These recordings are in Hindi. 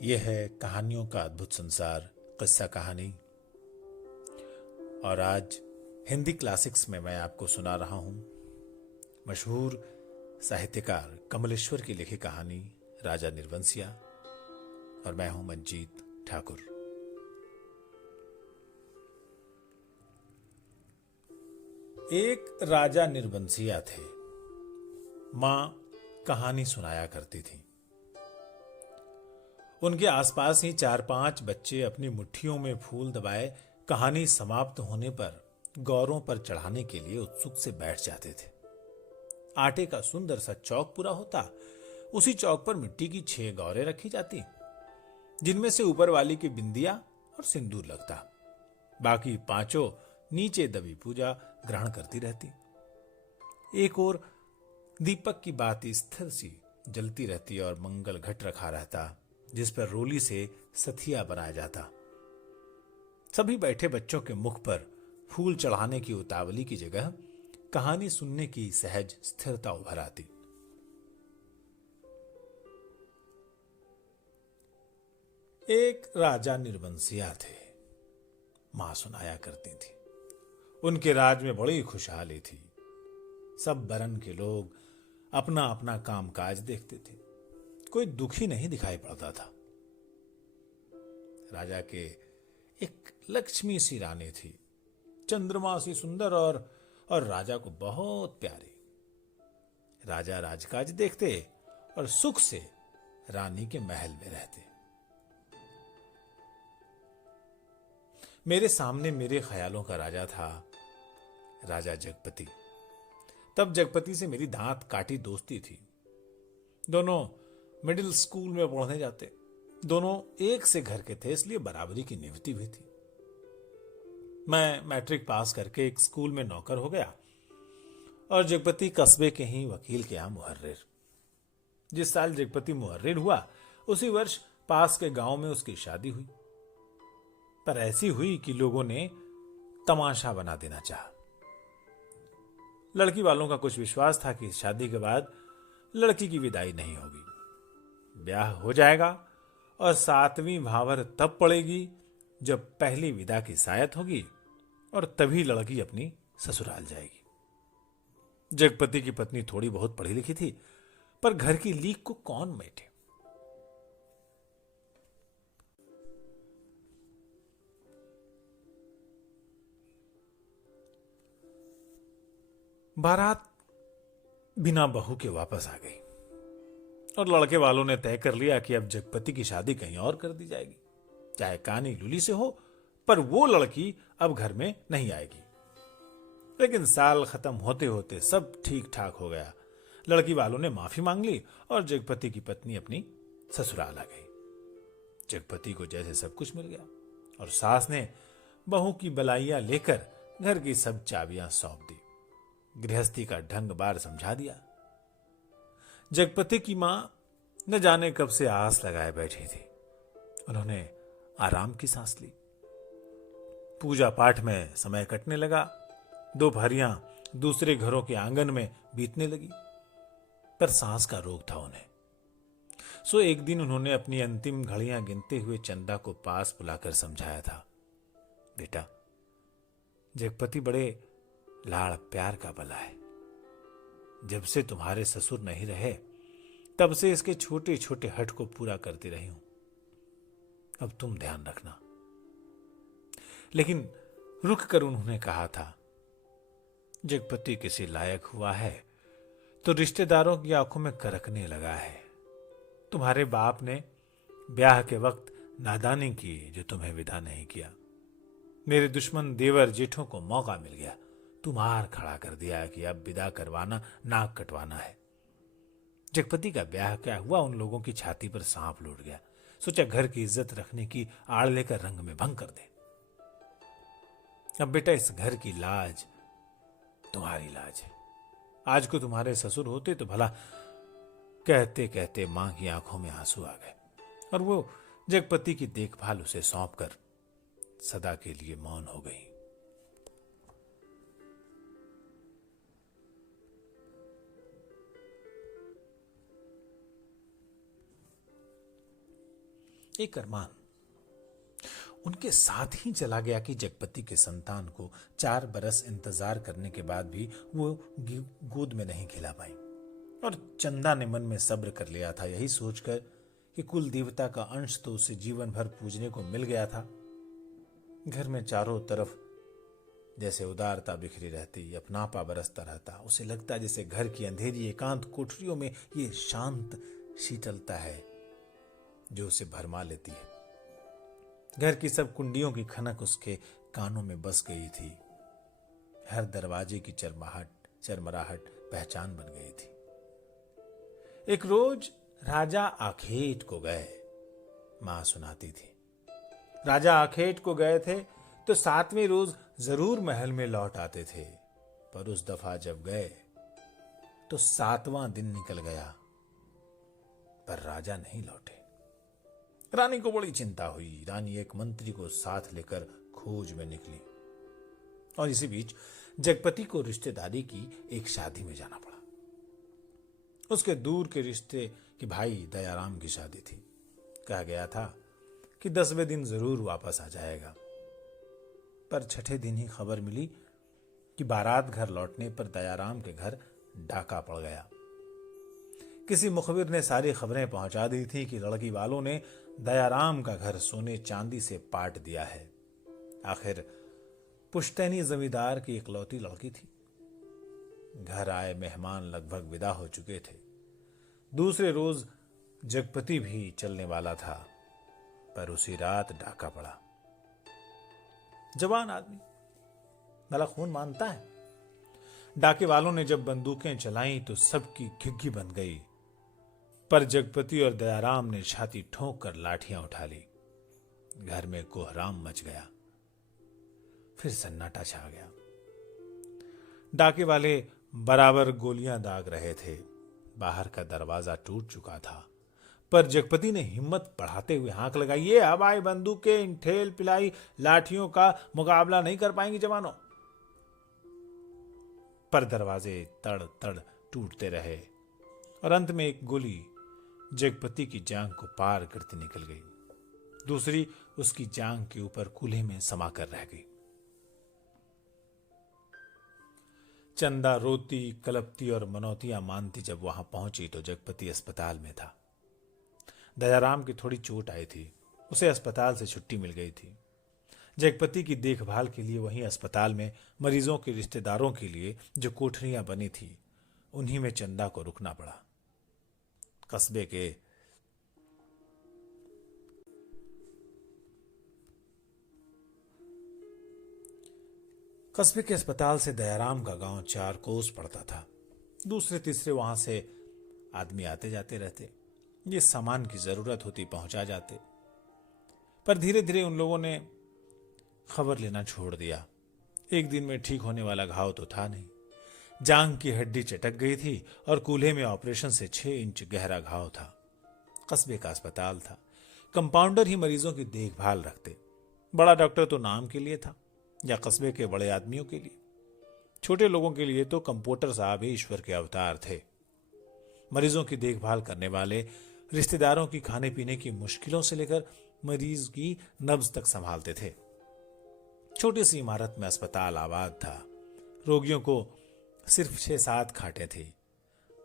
यह है कहानियों का अद्भुत संसार, किस्सा कहानी। और आज हिंदी क्लासिक्स में मैं आपको सुना रहा हूं मशहूर साहित्यकार कमलेश्वर की लिखी कहानी राजा निर्वंशिया। और मैं हूं मंजीत ठाकुर। एक राजा निर्वंशिया थे। मां कहानी सुनाया करती थी। उनके आसपास ही 4-5 बच्चे अपनी मुट्ठियों में फूल दबाए कहानी समाप्त होने पर गौरों पर चढ़ाने के लिए उत्सुक से बैठ जाते थे। आटे का सुंदर सा चौक पूरा होता। उसी चौक पर मिट्टी की 6 गौरें रखी जाती, जिनमें से ऊपर वाली की बिंदिया और सिंदूर लगता। बाकी 5 नीचे दबी पूजा ग्रहण करती रहती। एक और दीपक की बाती स्थिर सी जलती रहती और मंगल घट रखा रहता, जिस पर रोली से सथिया बनाया जाता। सभी बैठे बच्चों के मुख पर फूल चढ़ाने की उतावली की जगह कहानी सुनने की सहज स्थिरता उभर आती। एक राजा निर्वंशिया थे। मां सुनाया करती थी। उनके राज में बड़ी खुशहाली थी। सब बरन के लोग अपना अपना कामकाज देखते थे। कोई दुखी नहीं दिखाई पड़ता था। राजा के एक लक्ष्मी सी रानी थी, चंद्रमा सी सुंदर और राजा को बहुत प्यारी। राजा राजकाज देखते और सुख से रानी के महल में रहते। मेरे सामने मेरे ख्यालों का राजा था राजा जगपति। तब जगपति से मेरी दांत काटी दोस्ती थी। दोनों मिडिल स्कूल में पढ़ने जाते। दोनों एक से घर के थे, इसलिए बराबरी की निभती भी थी। मैं मैट्रिक पास करके एक स्कूल में नौकर हो गया और जगपति कस्बे के ही वकील के यहां मुहर्रिर। जिस साल जगपति मुहर्रिर हुआ उसी वर्ष पास के गांव में उसकी शादी हुई। पर ऐसी हुई कि लोगों ने तमाशा बना देना चाहा। लड़की वालों का कुछ विश्वास था कि शादी के बाद लड़की की विदाई नहीं होगी, ब्याह हो जाएगा और 7वीं भावर तब पड़ेगी जब पहली विदा की सायत होगी और तभी लड़की अपनी ससुराल जाएगी। जगपति की पत्नी थोड़ी बहुत पढ़ी लिखी थी, पर घर की लीक को कौन बैठे। बारात बिना बहू के वापस आ गई और लड़के वालों ने तय कर लिया कि अब जगपति की शादी कहीं और कर दी जाएगी, चाहे कानी लूली से हो, पर वो लड़की अब घर में नहीं आएगी। लेकिन साल खत्म होते होते सब ठीक ठाक हो गया। लड़की वालों ने माफी मांग ली और जगपति की पत्नी अपनी ससुराल आ गई। जगपति को जैसे सब कुछ मिल गया और सास ने बहू की बलाइयां लेकर घर की सब चाबियां सौंप दी। गृहस्थी का ढंग बार समझा दिया। जगपति की मां न जाने कब से आस लगाए बैठी थी। उन्होंने आराम की सांस ली। पूजा पाठ में समय कटने लगा। दोपहरियां दूसरे घरों के आंगन में बीतने लगी। पर सांस का रोग था उन्हें। सो एक दिन उन्होंने अपनी अंतिम घड़ियां गिनते हुए चंदा को पास बुलाकर समझाया था, बेटा, जगपति बड़े लाड़ प्यार का बला है। जब से तुम्हारे ससुर नहीं रहे तब से इसके छोटे छोटे हठ को पूरा करती रही हूं। अब तुम ध्यान रखना। लेकिन रुक कर उन्होंने कहा था, जगपति किसी लायक हुआ है तो रिश्तेदारों की आंखों में करकने लगा है। तुम्हारे बाप ने ब्याह के वक्त नादानी की जो तुम्हें विदा नहीं किया। मेरे दुश्मन देवर जेठों को मौका मिल गया, तुम्हार खड़ा कर दिया कि अब विदा करवाना, नाक कटवाना है। जगपति का ब्याह क्या हुआ, उन लोगों की छाती पर सांप लौट गया। सोचा घर की इज्जत रखने की आड़ लेकर रंग में भंग कर दे। अब बेटा, इस घर की लाज तुम्हारी लाज है। आज को तुम्हारे ससुर होते तो भला। कहते कहते मां की आंखों में आंसू आ गए और वो जगपति की देखभाल उसे सौंप कर सदा के लिए मौन हो गई। एक अरमान उनके साथ ही चला गया कि जगपति के संतान को 4 बरस इंतजार करने के बाद भी वो गोद में नहीं खिला पाई। और चंदा ने मन में सब्र कर लिया था, यही सोचकर कि कुल देवता का अंश तो उसे जीवन भर पूजने को मिल गया था। घर में चारों तरफ जैसे उदारता बिखरी रहती, अपनापा बरसता रहता। उसे लगता जैसे घर की अंधेरी एकांत कोठरियों में ये शांत शीतलता है जो उसे भरमा लेती है। घर की सब कुंडियों की खनक उसके कानों में बस गई थी। हर दरवाजे की चरमराहट पहचान बन गई थी। एक रोज राजा आखेट को गए, मां सुनाती थी। राजा आखेट को गए थे तो 7वें रोज जरूर महल में लौट आते थे, पर उस दफा जब गए तो 7वां दिन निकल गया, पर राजा नहीं लौटे। रानी को बड़ी चिंता हुई। रानी एक मंत्री को साथ लेकर खोज में निकली और इसी बीच जगपति को रिश्तेदारी की एक शादी में जाना पड़ा। उसके दूर के रिश्ते की भाई दयाराम की शादी थी। कहा गया था कि 10वें दिन जरूर वापस आ जाएगा, पर 6ठे दिन ही खबर मिली कि बारात घर लौटने पर दयाराम के घर डाका पड़ गया। किसी मुखबिर ने सारी खबरें पहुंचा दी थी कि लड़की वालों ने दयाराम का घर सोने चांदी से पाट दिया है। आखिर पुश्तैनी जमींदार की इकलौती लड़की थी। घर आए मेहमान लगभग विदा हो चुके थे। दूसरे रोज जगपति भी चलने वाला था, पर उसी रात डाका पड़ा। जवान आदमी भला खून मानता है। डाके वालों ने जब बंदूकें चलाई तो सबकी घिघी बन गई, पर जगपति और दयाराम ने छाती ठोंक कर लाठियां उठा ली। घर में कोहराम मच गया। फिर सन्नाटा छा गया। डाके वाले बराबर गोलियां दाग रहे थे। बाहर का दरवाजा टूट चुका था, पर जगपति ने हिम्मत बढ़ाते हुए हांक लगाई, ये हवाई बंदूकें इन ठेल पिलाई लाठियों का मुकाबला नहीं कर पाएंगी जवानों। पर दरवाजे तड़ तड़ टूटते रहे और अंत में एक गोली जगपति की जांघ को पार करती निकल गई। दूसरी उसकी जांघ के ऊपर कूल्हे में समाकर रह गई। चंदा रोती कलपती और मनौतियां मानती जब वहां पहुंची तो जगपति अस्पताल में था। दयाराम की थोड़ी चोट आई थी, उसे अस्पताल से छुट्टी मिल गई थी। जगपति की देखभाल के लिए वहीं अस्पताल में मरीजों के रिश्तेदारों के लिए जो कोठरियां बनी थी, उन्हीं में चंदा को रुकना पड़ा। कस्बे के अस्पताल से दयाराम का गांव 4 कोस पड़ता था। दूसरे तीसरे वहां से आदमी आते जाते रहते। ये सामान की जरूरत होती पहुंचा जाते, पर धीरे धीरे उन लोगों ने खबर लेना छोड़ दिया। एक दिन में ठीक होने वाला घाव तो था नहीं। जांघ की हड्डी चटक गई थी और कूल्हे में ऑपरेशन से 6 इंच गहरा घाव था। कस्बे का अस्पताल था। कंपाउंडर ही मरीजों की देखभाल रखते। बड़ा डॉक्टर तो नाम के लिए था या कस्बे के बड़े आदमियों के लिए। छोटे लोगों के लिए तो कंपाउंडर साहब ही ईश्वर के अवतार थे। मरीजों की देखभाल करने वाले रिश्तेदारों की खाने पीने की मुश्किलों से लेकर मरीज की नब्ज तक संभालते थे। छोटी सी इमारत में अस्पताल आबाद था। रोगियों को सिर्फ 6-7 खाटें थी।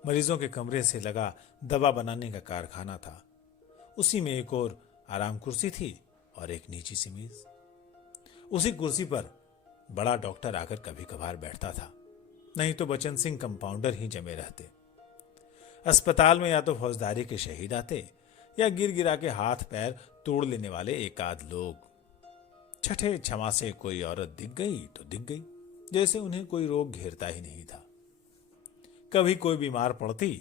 मरीजों के कमरे से लगा दवा बनाने का कारखाना था। उसी में एक और आराम कुर्सी थी और एक नीची सी मेज। उसी कुर्सी पर बड़ा डॉक्टर आकर कभी कभार बैठता था, नहीं तो बचन सिंह कंपाउंडर ही जमे रहते। अस्पताल में या तो फौजदारी के शहीद आते या गिर गिरा के हाथ पैर तोड़ लेने वाले एक आध लोग। छठे छमा से कोई औरत दिख गई तो दिख गई, जैसे उन्हें कोई रोग घेरता ही नहीं था। कभी कोई बीमार पड़ती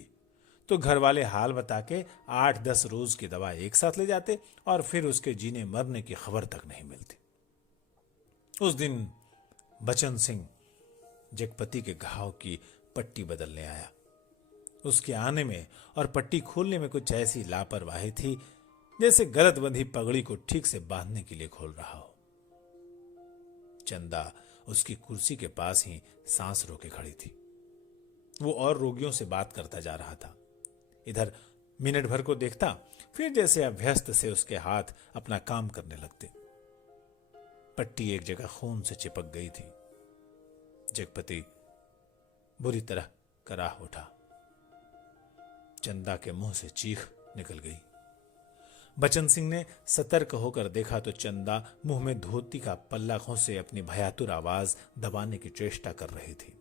तो घर वाले हाल बता के 8-10 रोज की दवा एक साथ ले जाते और फिर उसके जीने मरने की खबर तक नहीं मिलती। उस दिन बचन सिंह जगपति के घाव की पट्टी बदलने आया। उसके आने में और पट्टी खोलने में कुछ ऐसी लापरवाही थी जैसे गलत बंधी पगड़ी को ठीक से बांधने के लिए खोल रहा हो। चंदा उसकी कुर्सी के पास ही सांस रोके खड़ी थी। वो और रोगियों से बात करता जा रहा था। इधर मिनट भर को देखता, फिर जैसे अभ्यस्त से उसके हाथ अपना काम करने लगते। पट्टी एक जगह खून से चिपक गई थी। जगपति बुरी तरह कराह उठा। चंदा के मुंह से चीख निकल गई। बचन सिंह ने सतर्क होकर देखा तो चंदा मुंह में धोती का पल्ला खोसे अपनी भयातुर आवाज दबाने की चेष्टा कर रही थी।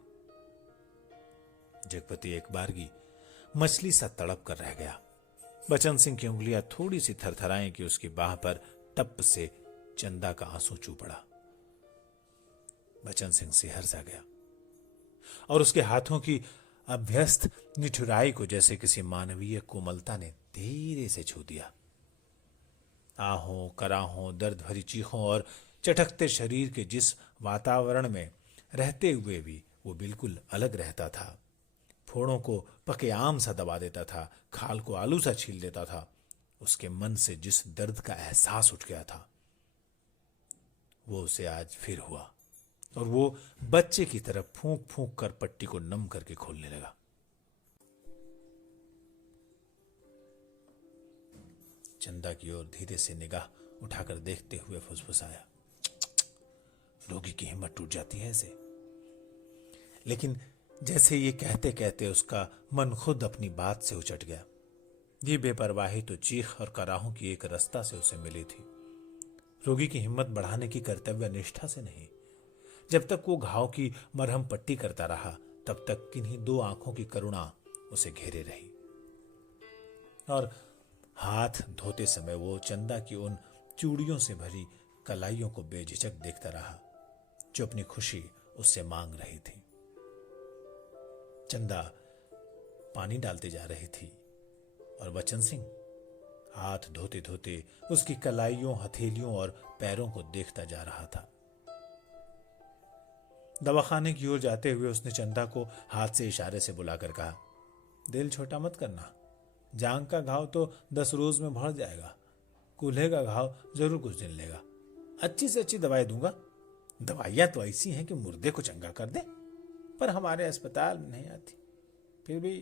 जगपति एक बारगी मछली सा तड़प कर रह गया। बचन सिंह की उंगलियां थोड़ी सी थरथराएं कि उसकी बाह पर टप से चंदा का आंसू चू पड़ा। बचन सिंह सिहर सा गया और उसके हाथों की अभ्यस्त निठुराई को जैसे किसी मानवीय कोमलता ने धीरे से छू दिया। आहों, कराहों, दर्द भरी चीखों और चटकते शरीर के जिस वातावरण में रहते हुए भी वो बिल्कुल अलग रहता था, फोड़ों को पके आम सा दबा देता था, खाल को आलू सा छील देता था, उसके मन से जिस दर्द का एहसास उठ गया था वो उसे आज फिर हुआ और वो बच्चे की तरफ फूंक फूंक कर पट्टी को नम करके खोलने लगा। चंदा की ओर धीरे से निगाह उठाकर देखते हुए फुसफुसाया, रोगी की हिम्मत टूट जाती है ऐसे। लेकिन जैसे ये कहते कहते उसका मन खुद अपनी बात से उचट गया। ये बेपरवाही तो चीख और कराहों की एक रास्ता से उसे मिली थी, रोगी की हिम्मत बढ़ाने की कर्तव्य निष्ठा से नहीं। जब तक वो घाव की मरहम पट्टी करता रहा तब तक किन्हीं दो आंखों की करुणा उसे घेरे रही और हाथ धोते समय वो चंदा की उन चूड़ियों से भरी कलाइयों को बेझिझक देखता रहा जो अपनी खुशी उससे मांग रही थी। चंदा पानी डालते जा रही थी और बचन सिंह हाथ धोते धोते उसकी कलाइयों, हथेलियों और पैरों को देखता जा रहा था। दवाखाने की ओर जाते हुए उसने चंदा को हाथ से इशारे से बुलाकर कहा, दिल छोटा मत करना, जांग का घाव तो 10 रोज में भर जाएगा, कूल्हे का घाव जरूर कुछ दिन लेगा। अच्छी से अच्छी दवाई दूंगा। दवाइयां तो ऐसी हैं कि मुर्दे को चंगा कर दे, पर हमारे अस्पताल में नहीं आती। फिर भी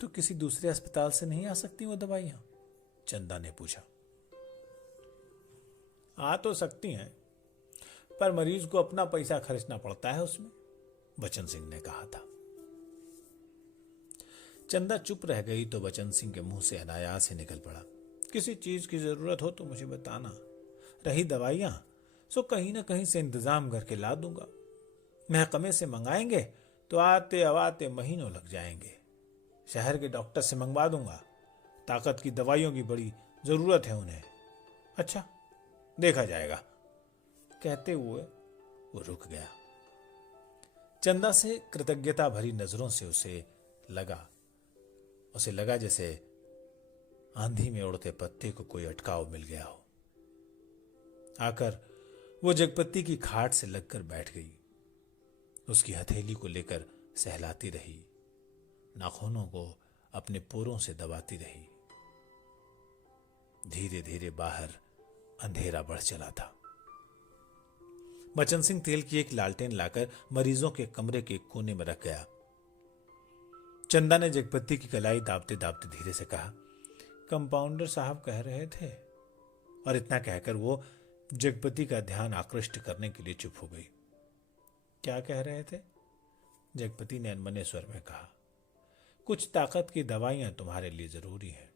तो किसी दूसरे अस्पताल से नहीं आ सकती वो दवाइयां? चंदा ने पूछा। आ तो सकती हैं, पर मरीज को अपना पैसा खर्चना पड़ता है उसमें, बचन सिंह ने कहा था। चंदा चुप रह गई तो बचन सिंह के मुंह से अनायास ही निकल पड़ा, किसी चीज की जरूरत हो तो मुझे बताना। रही दवाइयां सो कहीं ना कहीं से इंतजाम करके ला दूंगा। महकमे से मंगाएंगे तो आते अवाते महीनों लग जाएंगे। शहर के डॉक्टर से मंगवा दूंगा, ताकत की दवाइयों की बड़ी जरूरत है उन्हें। अच्छा, देखा जाएगा, कहते हुए वो रुक गया। चंदा से कृतज्ञता भरी नजरों से उसे लगा जैसे आंधी में उड़ते पत्ते को कोई अटकाव मिल गया हो। आकर वो जगपति की खाट से लगकर बैठ गई, उसकी हथेली को लेकर सहलाती रही, नाखूनों को अपने पोरों से दबाती रही। धीरे धीरे बाहर अंधेरा बढ़ चला था। बचन सिंह तेल की एक लालटेन लाकर मरीजों के कमरे के कोने में रख गया। चंदा ने जगपति की कलाई दाबते दाबते धीरे से कहा, कंपाउंडर साहब कह रहे थे, और इतना कहकर वो जगपति का ध्यान आकृष्ट करने के लिए चुप हो गई। क्या कह रहे थे? जगपति ने अनमने स्वर में कहा, कुछ ताकत की दवाइयां तुम्हारे लिए जरूरी हैं,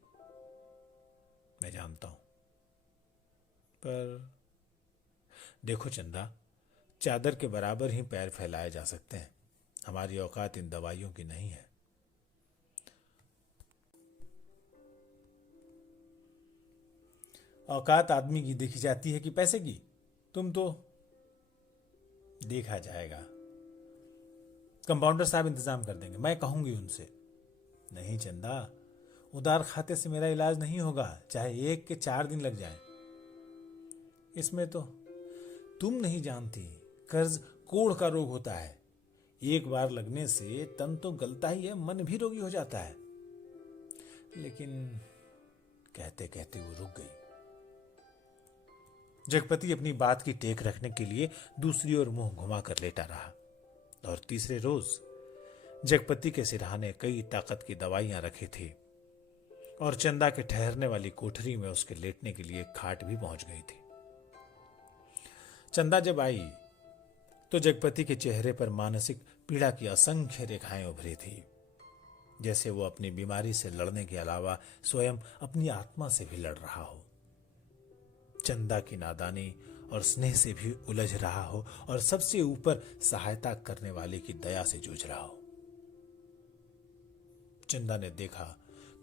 मैं जानता हूं, पर देखो चंदा, चादर के बराबर ही पैर फैलाए जा सकते हैं। हमारी औकात इन दवाइयों की नहीं है। औकात आदमी की देखी जाती है कि पैसे की? तुम तो देखा जाएगा, कंपाउंडर साहब इंतजाम कर देंगे, मैं कहूंगी उनसे। नहीं चंदा, उधार खाते से मेरा इलाज नहीं होगा, चाहे 1 के 4 दिन लग जाए। इसमें तो तुम नहीं जानती, कर्ज कोढ़ का रोग होता है। एक बार लगने से तन तो गलता ही है, मन भी रोगी हो जाता है। लेकिन कहते कहते वो रुक गई। जगपति अपनी बात की टेक रखने के लिए दूसरी ओर मुंह घुमा कर लेटा रहा और तीसरे रोज जगपति के सिरहाने कई ताकत की दवाइयां रखी थी और चंदा के ठहरने वाली कोठरी में उसके लेटने के लिए खाट भी पहुंच गई थी। चंदा जब आई तो जगपति के चेहरे पर मानसिक पीड़ा की असंख्य रेखाएं उभरी थी, जैसे वो अपनी बीमारी से लड़ने के अलावा स्वयं अपनी आत्मा से भी लड़ रहा हो, चंदा की नादानी और स्नेह से भी उलझ रहा हो और सबसे ऊपर सहायता करने वाले की दया से जूझ रहा हो। चंदा ने देखा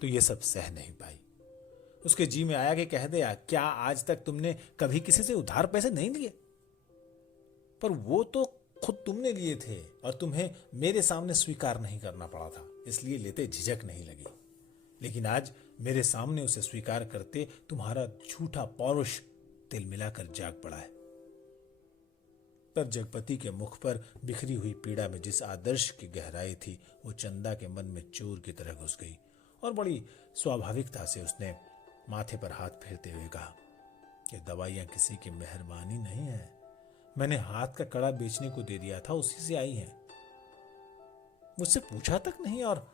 तो ये सब सह नहीं पाई। उसके जी में आया कि कह दिया, क्या आज तक तुमने कभी किसी से उधार पैसे नहीं लिए? पर वो तो खुद तुमने लिए थे और तुम्हें मेरे सामने स्वीकार नहीं करना पड़ा था, इसलिए लेते झिझक नहीं लगी। लेकिन आज मेरे सामने उसे स्वीकार करते तुम्हारा झूठा पौरुष तिल मिलाकर जाग पड़ा है। पर जगपति के मुख पर बिखरी हुई पीड़ा में जिस आदर्श की गहराई थी, वो चंदा के मन में चोर की तरह घुस गई और बड़ी स्वाभाविकता से उसने माथे पर हाथ फेरते हुए कहा कि दवाइयां किसी की मेहरबानी नहीं है, मैंने हाथ का कड़ा बेचने को दे दिया था, उसी से आई है, मुझसे पूछा तक नहीं। और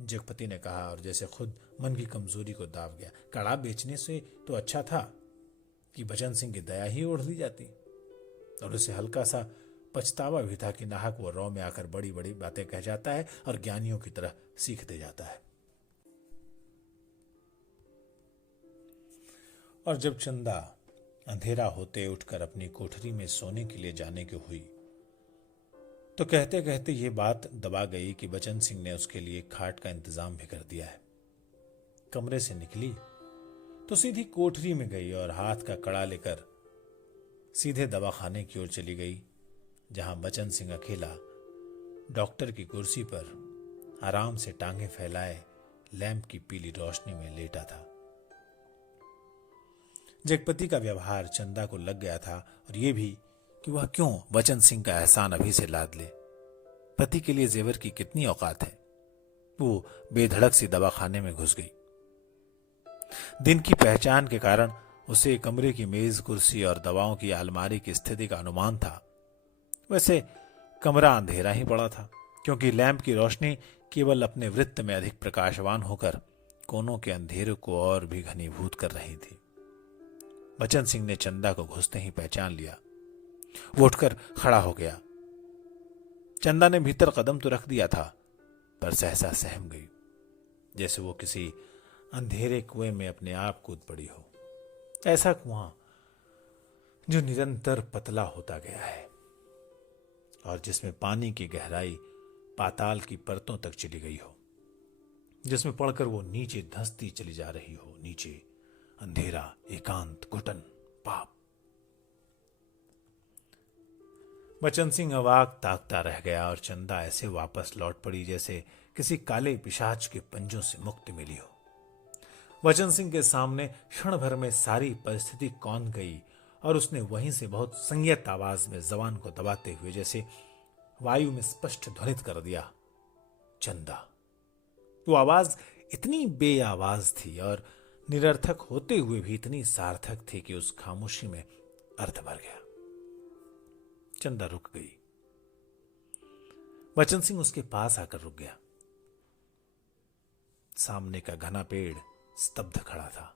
जगपति ने कहा और जैसे खुद मन की कमजोरी को दाव गया, कड़ा बेचने से तो अच्छा था कि बचन सिंह की दया ही ओढ़ ली जाती। और उसे हल्का सा पछतावा भी था कि नाहक वो रौ में आकर बड़ी बड़ी बातें कह जाता है और ज्ञानियों की तरह सीख दे जाता है। और जब चंदा अंधेरा होते उठकर अपनी कोठरी में सोने के लिए जाने की हुई तो कहते कहते ये बात दबा गई कि बचन सिंह ने उसके लिए खाट का इंतजाम भी कर दिया है। कमरे से निकली तो सीधी कोठरी में गई और हाथ का कड़ा लेकर सीधे दवाखाने की ओर चली गई, जहां बचन सिंह अकेला डॉक्टर की कुर्सी पर आराम से टांगे फैलाए लैंप की पीली रोशनी में लेटा था। जगपति का व्यवहार चंदा को लग गया था और यह भी कि वह क्यों बचन सिंह का एहसान अभी से लाद ले। पति के लिए जेवर की कितनी औकात है। वो बेधड़क सी दवाखाने में घुस गई। दिन की पहचान के कारण उसे कमरे की मेज, कुर्सी और दवाओं की अलमारी की स्थिति का अनुमान था। वैसे कमरा अंधेरा ही पड़ा था, क्योंकि लैंप की रोशनी केवल अपने वृत्त में अधिक प्रकाशवान होकर कोनों के अंधेरे को और भी घनीभूत कर रही थी। बचन सिंह ने चंदा को घुसते ही पहचान लिया। वो उठकर खड़ा हो गया। चंदा ने भीतर कदम तो रख दिया था, पर सहसा सहम गई, जैसे वो किसी अंधेरे कुएं में अपने आप कूद पड़ी हो। ऐसा कुआं जो निरंतर पतला होता गया है और जिसमें पानी की गहराई पाताल की परतों तक चली गई हो, जिसमें पड़कर वो नीचे धंसती चली जा रही हो। नीचे अंधेरा, एकांत, घुटन, पाप। बचन सिंह अवाक ताकता रह गया और चंदा ऐसे वापस लौट पड़ी जैसे किसी काले पिशाच के पंजों से मुक्ति मिली हो। बचन सिंह के सामने क्षण भर में सारी परिस्थिति कौंध गई और उसने वहीं से बहुत संयत आवाज में जबान को दबाते हुए जैसे वायु में स्पष्ट ध्वनित कर दिया, चंदा। वो आवाज इतनी बेआवाज थी और निरर्थक होते हुए भी इतनी सार्थक थी कि उस खामोशी में अर्थ भर गया। चंदा रुक गई। बचन सिंह उसके पास आकर रुक गया। सामने का घना पेड़ स्तब्ध खड़ा था।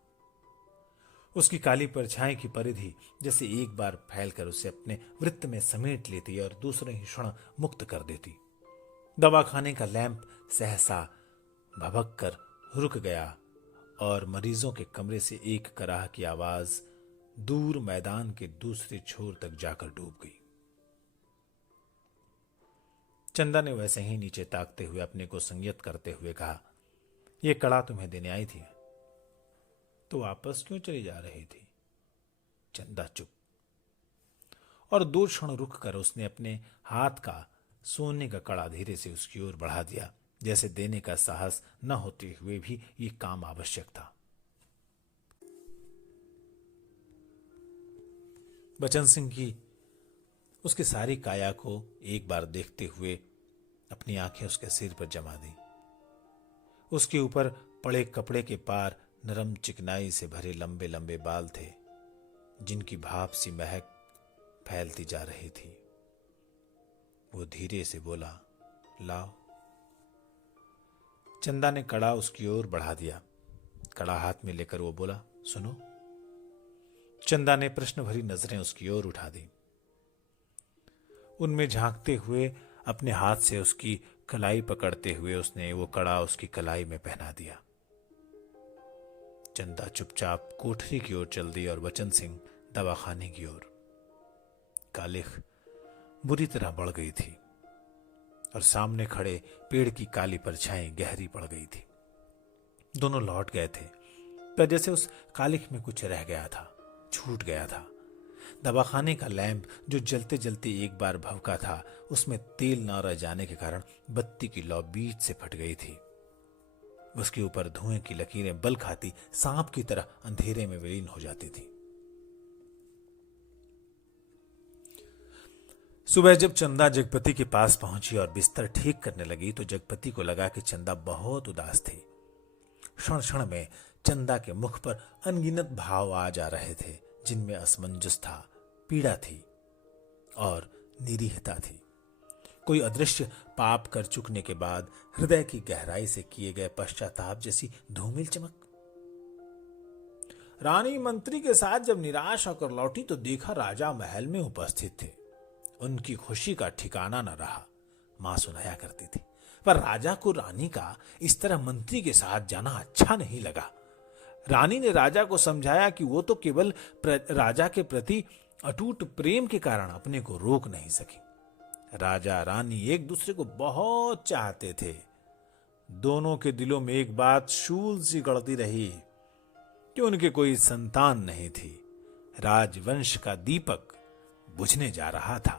उसकी काली परछाई की परिधि जैसे एक बार फैलकर उसे अपने वृत्त में समेट लेती और दूसरे ही क्षण मुक्त कर देती। दवाखाने का लैंप सहसा भभक कर रुक गया और मरीजों के कमरे से एक कराह की आवाज दूर मैदान के दूसरे छोर तक जाकर डूब गई। चंदा ने वैसे ही नीचे ताकते हुए अपने को संयत करते हुए कहा, यह कड़ा तुम्हें देने आई थी, तो वापस क्यों चली जा रही थी? चंदा चुप। और 2 क्षण रुक कर उसने अपने हाथ का सोने का कड़ा धीरे से उसकी ओर बढ़ा दिया, जैसे देने का साहस न होते हुए भी ये काम आवश्यक था। बचन सिंह की उसकी सारी काया को एक बार देखते हुए अपनी आंखें उसके सिर पर जमा दी। उसके ऊपर पड़े कपड़े के पार नरम चिकनाई से भरे लंबे लंबे बाल थे, जिनकी भाप सी महक फैलती जा रही थी। वो धीरे से बोला, लाओ। चंदा ने कड़ा उसकी ओर बढ़ा दिया। कड़ा हाथ में लेकर वो बोला, सुनो। चंदा ने प्रश्न भरी नजरें उसकी ओर उठा दी। उनमें झांकते हुए अपने हाथ से उसकी कलाई पकड़ते हुए उसने वो कड़ा उसकी कलाई में पहना दिया। चंदा चुपचाप कोठरी की ओर चल दी और बचन सिंह दवाखाने की ओर। कालिख बुरी तरह बढ़ गई थी और सामने खड़े पेड़ की काली परछाई गहरी पड़ गई थी। दोनों लौट गए थे, पर जैसे उस कालिख में कुछ रह गया था, छूट गया था। दवाखाने का लैंप जो जलते जलते एक बार भभका था, उसमें तेल न रह जाने के कारण बत्ती की लौ बीच से फट गई थी। उसके ऊपर धुएं की लकीरें बल खाती सांप की तरह अंधेरे में विलीन हो जाती थी। सुबह जब चंदा जगपति के पास पहुंची और बिस्तर ठीक करने लगी तो जगपति को लगा कि चंदा बहुत उदास थी। क्षण क्षण में चंदा के मुख पर अनगिनत भाव आ जा रहे थे, जिनमें असमंजस था, पीड़ा थी और निरीहता थी। कोई अदृश्य पाप कर चुकने के बाद हृदय की गहराई से किए गए पश्चाताप जैसी धूमिल चमक। रानी मंत्री के साथ जब निराश होकर लौटी तो देखा राजा महल में उपस्थित थे। उनकी खुशी का ठिकाना न रहा। मां सुनाया करती थी, पर राजा को रानी का इस तरह मंत्री के साथ जाना अच्छा नहीं लगा। रानी ने राजा को समझाया कि वो तो केवल राजा के प्रति अटूट प्रेम के कारण अपने को रोक नहीं सकी। राजा रानी एक दूसरे को बहुत चाहते थे। दोनों के दिलों में एक बात शूल सी गढ़ती रही कि उनके कोई संतान नहीं थी। राजवंश का दीपक बुझने जा रहा था।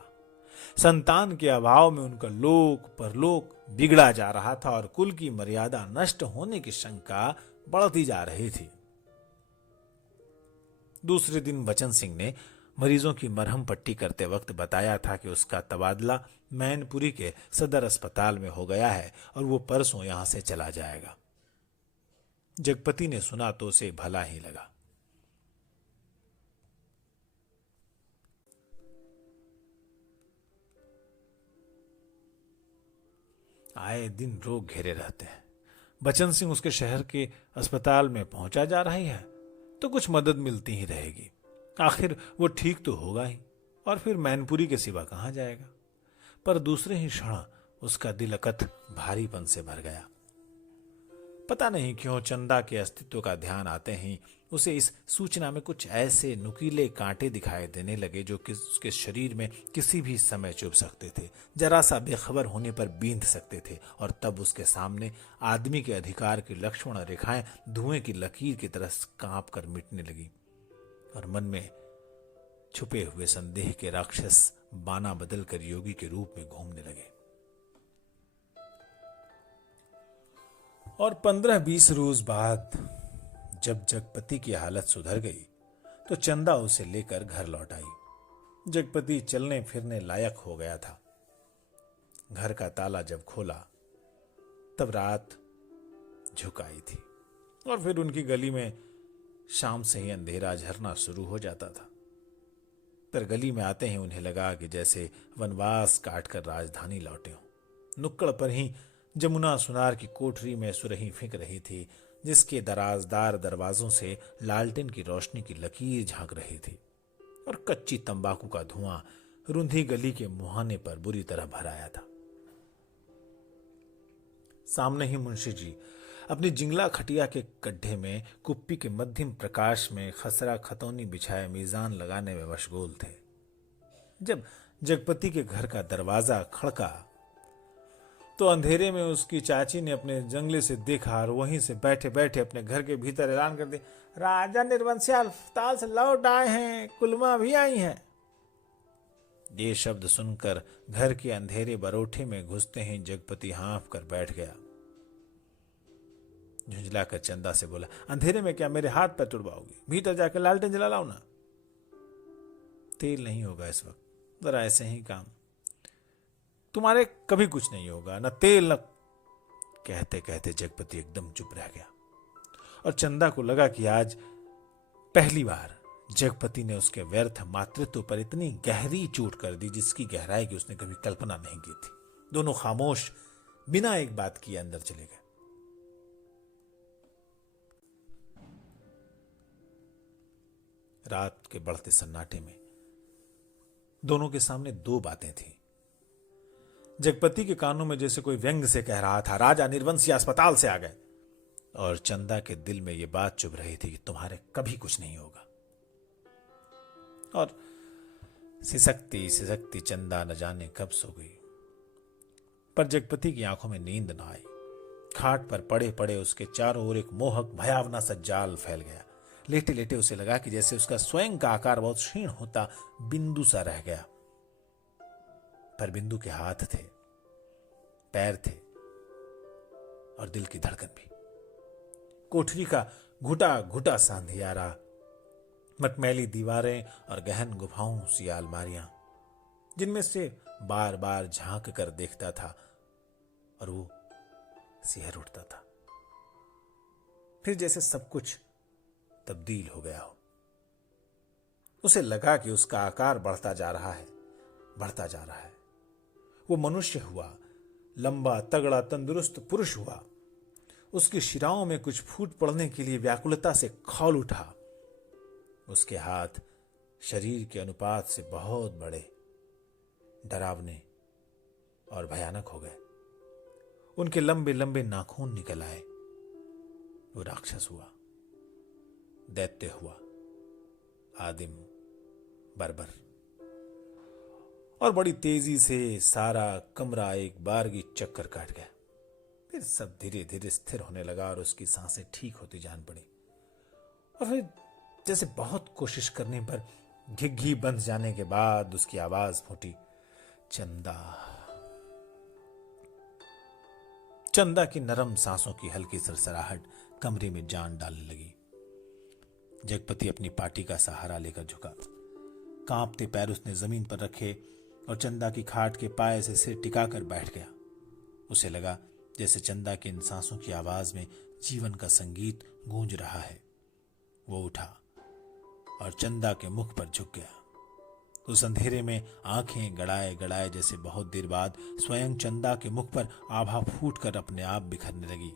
संतान के अभाव में उनका लोक परलोक बिगड़ा जा रहा था और कुल की मर्यादा नष्ट होने की शंका बढ़ती जा रही थी। दूसरे दिन बचन सिंह ने मरीजों की मरहम पट्टी करते वक्त बताया था कि उसका तबादला मैनपुरी के सदर अस्पताल में हो गया है और वो परसों यहां से चला जाएगा। जगपति ने सुना तो उसे भला ही लगा। आए दिन रोग घेरे रहते हैं। बचन सिंह उसके शहर के अस्पताल में पहुंचा जा रही है तो कुछ मदद मिलती ही रहेगी। आखिर वो ठीक तो होगा ही, और फिर मैनपुरी के सिवा कहां जाएगा। पर दूसरे ही क्षण उसका दिल अकथ भारीपन से भर गया। पता नहीं क्यों चंदा के अस्तित्व का ध्यान आते ही उसे इस सूचना में कुछ ऐसे नुकीले कांटे दिखाई देने लगे जो कि उसके शरीर में किसी भी समय चुभ सकते थे, जरा सा बेखबर होने पर बींध सकते थे। और तब उसके सामने आदमी के अधिकार की लक्ष्मण रेखाएं धुएं की लकीर की तरह कांप कर मिटने लगी और मन में छुपे हुए संदेह के राक्षस बाना बदलकर योगी के रूप में घूमने लगे। और 15-20 रोज बाद जब जगपति की हालत सुधर गई तो चंदा उसे लेकर घर लौट आई। जगपति चलने फिरने लायक हो गया था। घर का ताला जब खोला तब रात झुक आई थी और फिर उनकी गली में शाम से ही अंधेरा झरना शुरू हो जाता था। पर गली में आते ही उन्हें लगा कि जैसे वनवास काटकर राजधानी लौटे हों। नुक्कड़ पर ही जमुना सुनार की कोठरी में सुरही फिंक रही थी, जिसके दराजदार दरवाजों से लालटेन की रोशनी की लकीर झांक रही थी और कच्ची तंबाकू का धुआं रुंधी गली के मुहाने पर बुरी तरह भर आया था। सामने ही मुंशी जी अपनी जिंगला खटिया के गड्ढे में कुप्पी के मध्यम प्रकाश में खसरा खतौनी बिछाए मीजान लगाने में मशगूल थे। जब जगपति के घर का दरवाजा खड़का तो अंधेरे में उसकी चाची ने अपने जंगले से देखा और वहीं से बैठे बैठे अपने घर के भीतर ऐलान कर दिया, राजा निर्वंशी अस्पताल से लौट आए हैं, कुलमा भी आई हैं। ये शब्द सुनकर घर के अंधेरे बरोठे में घुसते ही जगपति हाँफ कर बैठ गया। झुंझलाकर चंदा से बोला, अंधेरे में क्या मेरे हाथ पैर तुड़वाओगी? भीतर जाकर लालटेन जला लाओ ना। तेल नहीं होगा इस वक्त, जरा ऐसे ही काम। तुम्हारे कभी कुछ नहीं होगा, न तेल न। कहते कहते जगपति एकदम चुप रह गया और चंदा को लगा कि आज पहली बार जगपति ने उसके व्यर्थ मातृत्व पर इतनी गहरी चोट कर दी जिसकी गहराई की उसने कभी कल्पना नहीं की थी। दोनों खामोश बिना एक बात किए अंदर चले गए। रात के बढ़ते सन्नाटे में दोनों के सामने दो बातें थी। जगपति के कानों में जैसे कोई व्यंग से कह रहा था, राजा निर्वंशी अस्पताल से आ गए। और चंदा के दिल में यह बात चुभ रही थी कि तुम्हारे कभी कुछ नहीं होगा। और सिसकती सिसकती चंदा न जाने कब सो गई, पर जगपति की आंखों में नींद न आई। खाट पर पड़े पड़े उसके चारों ओर एक मोहक भयावना सा जाल फैल गया। लेटे लेटे उसे लगा कि जैसे उसका स्वयं का आकार बहुत क्षीण होता बिंदु सा रह गया। पर बिंदु के हाथ थे, पैर थे और दिल की धड़कन भी। कोठरी का घुटा घुटा सा अंधियारा, मटमैली दीवारें और गहन गुफाओं सी अलमारियां, जिनमें से बार बार झांक कर देखता था और वो सिहर उठता था। फिर जैसे सब कुछ तब्दील हो गया हो। उसे लगा कि उसका आकार बढ़ता जा रहा है, बढ़ता जा रहा है। वो मनुष्य हुआ, लंबा तगड़ा तंदुरुस्त पुरुष हुआ। उसकी शिराओं में कुछ फूट पड़ने के लिए व्याकुलता से खौल उठा। उसके हाथ शरीर के अनुपात से बहुत बड़े, डरावने और भयानक हो गए। उनके लंबे लंबे नाखून निकल आए। वो राक्षस हुआ, दैत्य हुआ, आदिम, बर्बर। और बड़ी तेजी से सारा कमरा एक बारगी चक्कर काट गया। फिर सब धीरे धीरे स्थिर होने लगा और उसकी सांसें ठीक होती जान पड़ी। और फिर जैसे बहुत कोशिश करने पर घिघी बंध जाने के बाद उसकी आवाज फूटी, चंदा। चंदा की नरम सांसों की हल्की सरसराहट कमरे में जान डालने लगी। जगपति अपनी पाटी का सहारा लेकर झुका। कांपते पैर उसने जमीन पर रखे और चंदा की खाट के पाए से सिर टिकाकर बैठ गया। उसे लगा जैसे चंदा की इन सांसों की आवाज में जीवन का संगीत गूंज रहा है। वो उठा और चंदा के मुख पर झुक गया। उस अंधेरे में आंखें गड़ाए गड़ाए जैसे बहुत देर बाद स्वयं चंदा के मुख पर आभा फूट कर अपने आप बिखरने लगी।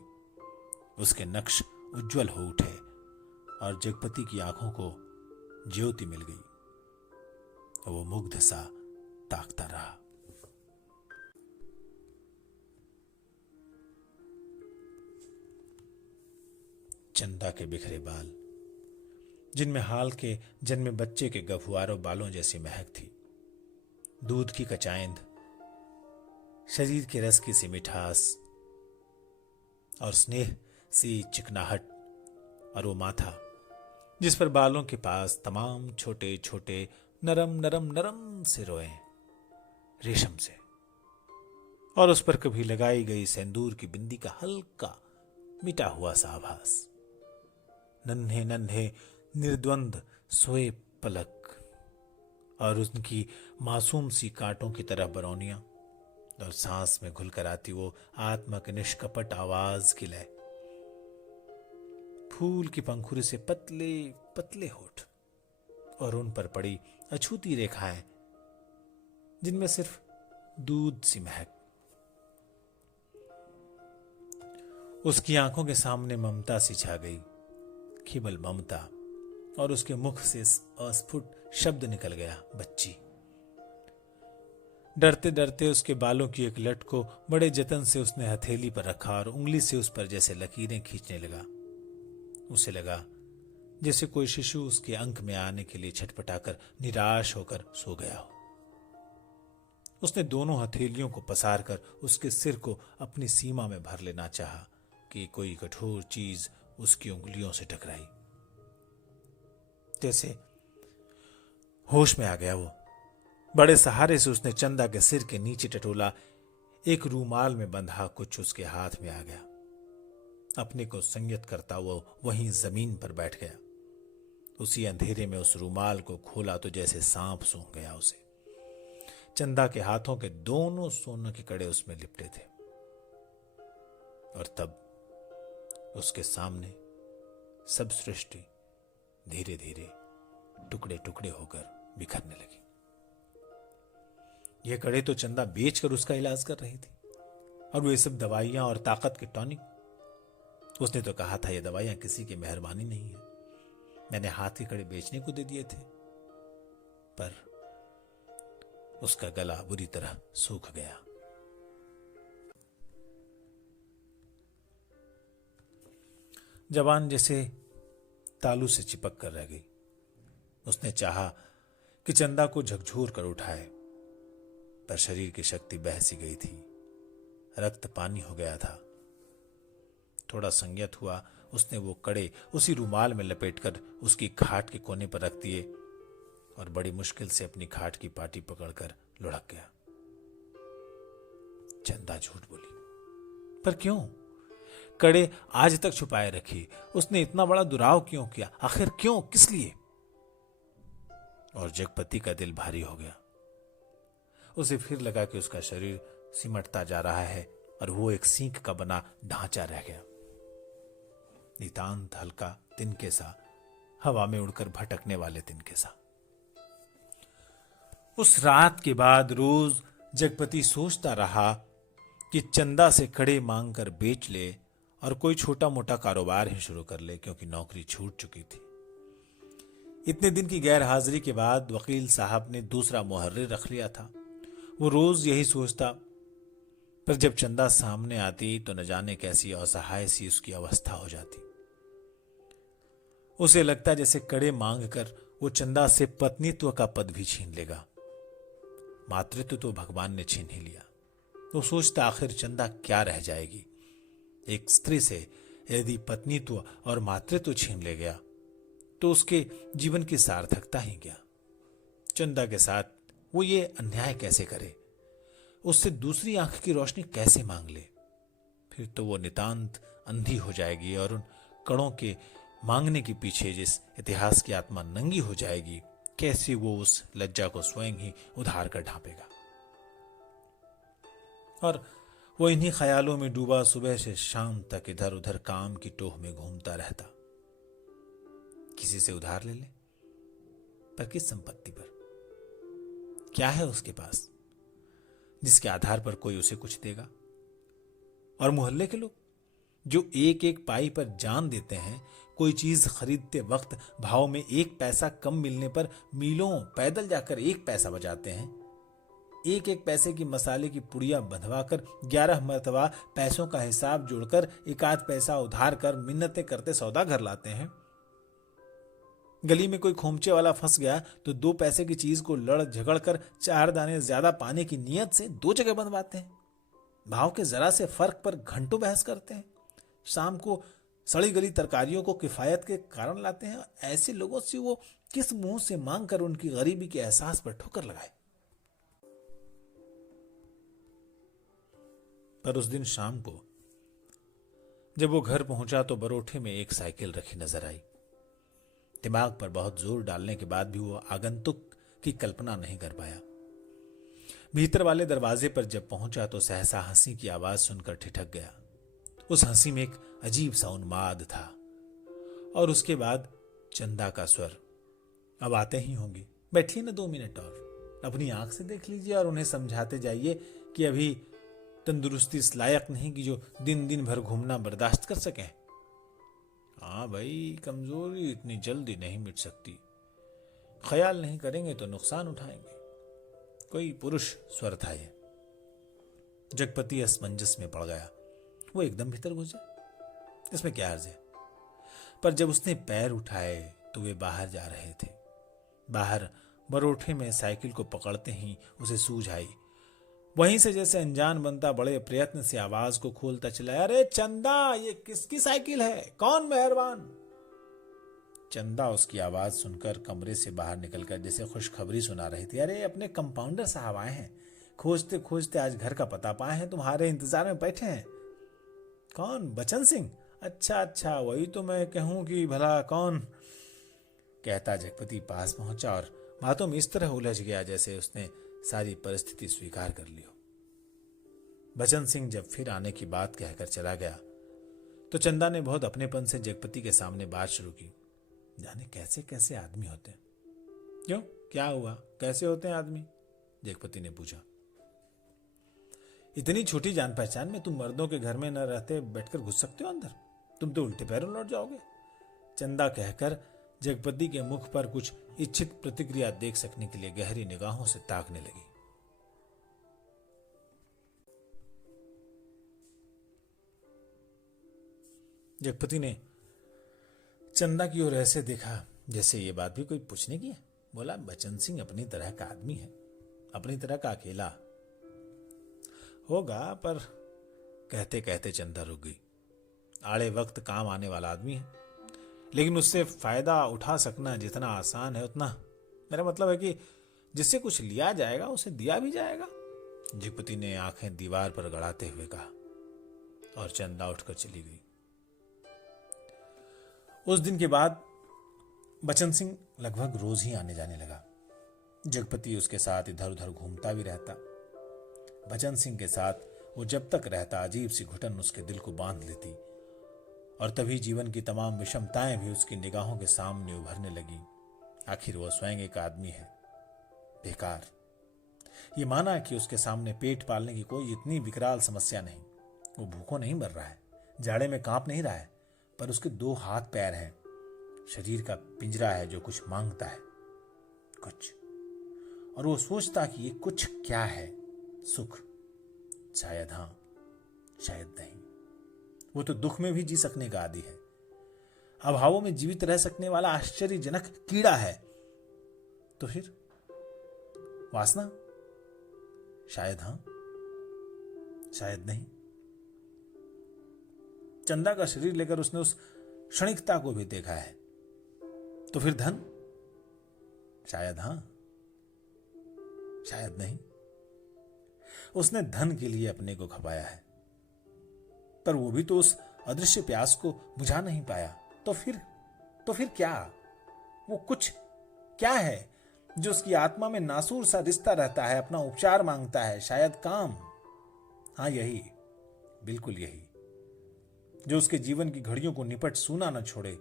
उसके नक्श उज्जवल हो उठे और जगपति की आंखों को ज्योति मिल गई। वो मुग्ध सा ताकता रहा। चंदा के बिखरे बाल, जिनमें हाल के जन्मे बच्चे के गफुआरों बालों जैसी महक थी, दूध की कचाइंद, शरीर के रस की सी मिठास और स्नेह सी चिकनाहट, और वो माथा जिस पर बालों के पास तमाम छोटे छोटे नरम नरम नरम से रोए, रेशम से, और उस पर कभी लगाई गई सिंदूर की बिंदी का हल्का मिटा हुआ सा आभास। नन्हे नन्हे निर्द्वंद सोए पलक और उनकी मासूम सी कांटों की तरह बरौनियां, और सांस में घुलकर आती वो आत्मा की निष्कपट आवाज की लय। फूल की पंखुड़ी से पतले पतले होठ और उन पर पड़ी अछूती रेखाएं, जिनमें सिर्फ दूध सी महक। उसकी आंखों के सामने ममता सी छा गई, केवल ममता, और उसके मुख से अस्फुट शब्द निकल गया, बच्ची। डरते डरते उसके बालों की एक लट को बड़े जतन से उसने हथेली पर रखा और उंगली से उस पर जैसे लकीरें खींचने लगा। उसे लगा जैसे कोई शिशु उसके अंक में आने के लिए छटपटाकर निराश होकर सो गया हो। उसने दोनों हथेलियों को पसार कर उसके सिर को अपनी सीमा में भर लेना चाहा कि कोई कठोर चीज उसकी उंगलियों से टकराई। जैसे होश में आ गया वो। बड़े सहारे से उसने चंदा के सिर के नीचे टटोला। एक रूमाल में बंधा कुछ उसके हाथ में आ गया। अपने को संयत करता वो वहीं जमीन पर बैठ गया। उसी अंधेरे में उस रूमाल को खोला तो जैसे सांप सूंघ गया उसे। चंदा के हाथों के दोनों सोने के कड़े उसमें लिपटे थे, और तब उसके सामने सब सृष्टि धीरे धीरे टुकड़े टुकड़े होकर बिखरने लगी। यह कड़े तो चंदा बेचकर उसका इलाज कर रही थी, और वे सब दवाइयां और ताकत के टॉनिक। उसने तो कहा था ये दवाइयां किसी की मेहरबानी नहीं है, मैंने हाथ के कड़े बेचने को दे दिए थे। पर उसका गला बुरी तरह सूख गया। जवान जैसे तालू से चिपक कर रह गई। उसने चाहा कि चंदा को झकझोर कर उठाए, पर शरीर की शक्ति बह सी गई थी, रक्त पानी हो गया था। थोड़ा संयत हुआ, उसने वो कड़े उसी रुमाल में लपेटकर उसकी खाट के कोने पर रख दिए और बड़ी मुश्किल से अपनी खाट की पाटी पकड़कर लुढ़क गया। चंदा झूठ बोली, पर क्यों? कड़े आज तक छुपाए रखी, उसने इतना बड़ा दुराव क्यों किया? आखिर क्यों, किस लिए? और जगपति का दिल भारी हो गया। उसे फिर लगा कि उसका शरीर सिमटता जा रहा है और वो एक सींग का बना ढांचा रह गया, नितांत हल्का तिनके सा, हवा में उड़कर भटकने वाले तिनके सा। उस रात के बाद रोज जगपति सोचता रहा कि चंदा से कड़े मांग कर बेच ले और कोई छोटा मोटा कारोबार ही शुरू कर ले, क्योंकि नौकरी छूट चुकी थी। इतने दिन की गैर हाजिरी के बाद वकील साहब ने दूसरा मुहर्रिर रख लिया था। वो रोज यही सोचता, पर जब चंदा सामने आती तो न जाने कैसी असहाय सी उसकी अवस्था हो जाती। उसे लगता जैसे कड़े मांग कर वो चंदा से पत्नीत्व का पद भी छीन लेगा। मातृत्व तो भगवान ने छीन ही लिया। वो सोचता आखिर चंदा क्या रह जाएगी। एक स्त्री से यदि पत्नीत्व और मातृत्व छीन ले गया तो उसके जीवन की सार्थकता ही क्या? चंदा के साथ वो ये अन्याय कैसे करे? उससे दूसरी आंख की रोशनी कैसे मांग ले? फिर तो वो नितांत अंधी हो जाएगी और उन कड़ों के मांगने के पीछे जिस इतिहास की आत्मा नंगी हो जाएगी, कैसे वो उस लज्जा को स्वयं ही उधार कर ढांपेगा? और वो इन्हीं ख्यालों में डूबा सुबह से शाम तक इधर उधर काम की टोह में घूमता रहता। किसी से उधार ले ले, पर किस संपत्ति पर? क्या है उसके पास जिसके आधार पर कोई उसे कुछ देगा? और मोहल्ले के लोग जो एक एक पाई पर जान देते हैं, कोई चीज खरीदते वक्त भाव में एक पैसा कम मिलने पर मीलों पैदल जाकर एक पैसा बचाते हैं। एक एक पैसे की मसाले की पुड़िया बंधवाकर 11 मरतबा पैसों का हिसाब जोड़कर एक आध पैसा उधार कर मिन्नतें करते सौदा घर लाते हैं। गली में कोई खोमचे वाला फंस गया तो 2 पैसे की चीज को लड़ झगड़ कर 4 दाने ज्यादा पाने की नियत से 2 जगह बंधवाते हैं। भाव के जरा से फर्क पर घंटों बहस करते हैं। शाम को सड़ी गली तरकारियों को किफायत के कारण लाते हैं। ऐसे लोगों से वो किस मुंह से मांग कर उनकी गरीबी के एहसास पर ठोकर लगाए? पर उस दिन शाम को जब वो घर पहुंचा तो बरोठे में एक साइकिल रखी नजर आई। दिमाग पर बहुत जोर डालने के बाद भी वो आगंतुक की कल्पना नहीं कर पाया। भीतर वाले दरवाजे पर जब पहुंचा तो सहसा हंसी की आवाज सुनकर ठिठक गया। उस हंसी में एक अजीब सा उन्माद था। और उसके बाद चंदा का स्वर, अब आते ही होंगे, बैठिए ना 2 मिनट और अपनी आंख से देख लीजिए और उन्हें समझाते जाइए कि अभी तंदुरुस्ती इस लायक नहीं कि जो दिन दिन भर घूमना बर्दाश्त कर सके। हाँ भाई, कमजोरी इतनी जल्दी नहीं मिट सकती, ख्याल नहीं करेंगे तो नुकसान उठाएंगे। कोई पुरुष स्वर था ये। जगपति असमंजस में पड़ गया। वो एकदम भीतर घुसे, इसमें क्या अर्ज है? पर जब उसने पैर उठाए तो वे बाहर जा रहे थे। बाहर बरोठे में साइकिल को पकड़ते ही उसे सूझ आई। वहीं से जैसे अनजान बनता बड़े प्रयत्न से आवाज को खोलता चला, अरे चंदा, ये किसकी साइकिल है? कौन मेहरबान? चंदा उसकी आवाज सुनकर कमरे से बाहर निकलकर जैसे खुशखबरी सुना रही थी। अरे अपने कंपाउंडर साहब आए हैं, खोजते खोजते आज घर का पता पाए हैं, तुम्हारे इंतजार में बैठे हैं। कौन? बचन सिंह? अच्छा अच्छा, वही तो मैं कहूं कि भला कौन? कहता जगपति पास पहुंचा और बातों में इस तरह उलझ गया जैसे उसने सारी परिस्थिति स्वीकार कर ली हो। बचन सिंह जब फिर आने की बात कहकर चला गया तो चंदा ने बहुत अपनेपन से जगपति के सामने बात शुरू की। जाने कैसे कैसे आदमी होते हैं। क्यों, क्या हुआ? कैसे होते हैं आदमी? जगपति ने पूछा। इतनी छोटी जान पहचान में तुम मर्दों के घर में न रहते बैठकर घुस सकते हो अंदर? तुम तो उल्टे पैरों लौट जाओगे। चंदा कहकर जगपति के मुख पर कुछ इच्छित प्रतिक्रिया देख सकने के लिए गहरी निगाहों से ताकने लगी। जगपति ने चंदा की ओर ऐसे देखा जैसे ये बात भी कोई पूछने की है। बोला, बचन सिंह अपनी तरह का आदमी है, अपनी तरह का अकेला होगा, पर कहते कहते चंदा रुक गई। आड़े वक्त काम आने वाला आदमी है, लेकिन उससे फायदा उठा सकना जितना आसान है उतना, मेरा मतलब है कि जिससे कुछ लिया जाएगा उसे दिया भी जाएगा। जगपति ने आंखें दीवार पर गड़ाते हुए कहा, और चंदा उठकर चली गई। उस दिन के बाद बचन सिंह लगभग रोज ही आने जाने लगा। जगपति उसके साथ इधर उधर घूमता भी रहता। बचन सिंह के साथ वो जब तक रहता अजीब सी घुटन उसके दिल को बांध लेती, और तभी जीवन की तमाम विषमताएं भी उसकी निगाहों के सामने उभरने लगी। आखिर वो स्वयं एक आदमी है, बेकार। ये माना कि उसके सामने पेट पालने की कोई इतनी विकराल समस्या नहीं। वो भूखों नहीं मर रहा है, जाड़े में कांप नहीं रहा है, पर उसके 2 हाथ पैर हैं, शरीर का पिंजरा है जो कुछ मांगता है, कुछ। और वो सोचता कि ये कुछ क्या है? सुख? शायद हां, शायद नहीं। वो तो दुख में भी जी सकने का आदी है, अभावों में जीवित रह सकने वाला आश्चर्यजनक कीड़ा है। तो फिर वासना? शायद हां, शायद नहीं। चंदा का शरीर लेकर उसने उस क्षणिकता को भी देखा है। तो फिर धन? शायद हां, शायद नहीं। उसने धन के लिए अपने को खपाया है, पर वो भी तो उस अदृश्य प्यास को बुझा नहीं पाया। तो फिर क्या? वो कुछ क्या है जो उसकी आत्मा में नासूर सा रिश्ता रहता है, अपना उपचार मांगता है? शायद काम। हां, यही, बिल्कुल यही, जो उसके जीवन की घड़ियों को निपट सूना न छोड़े,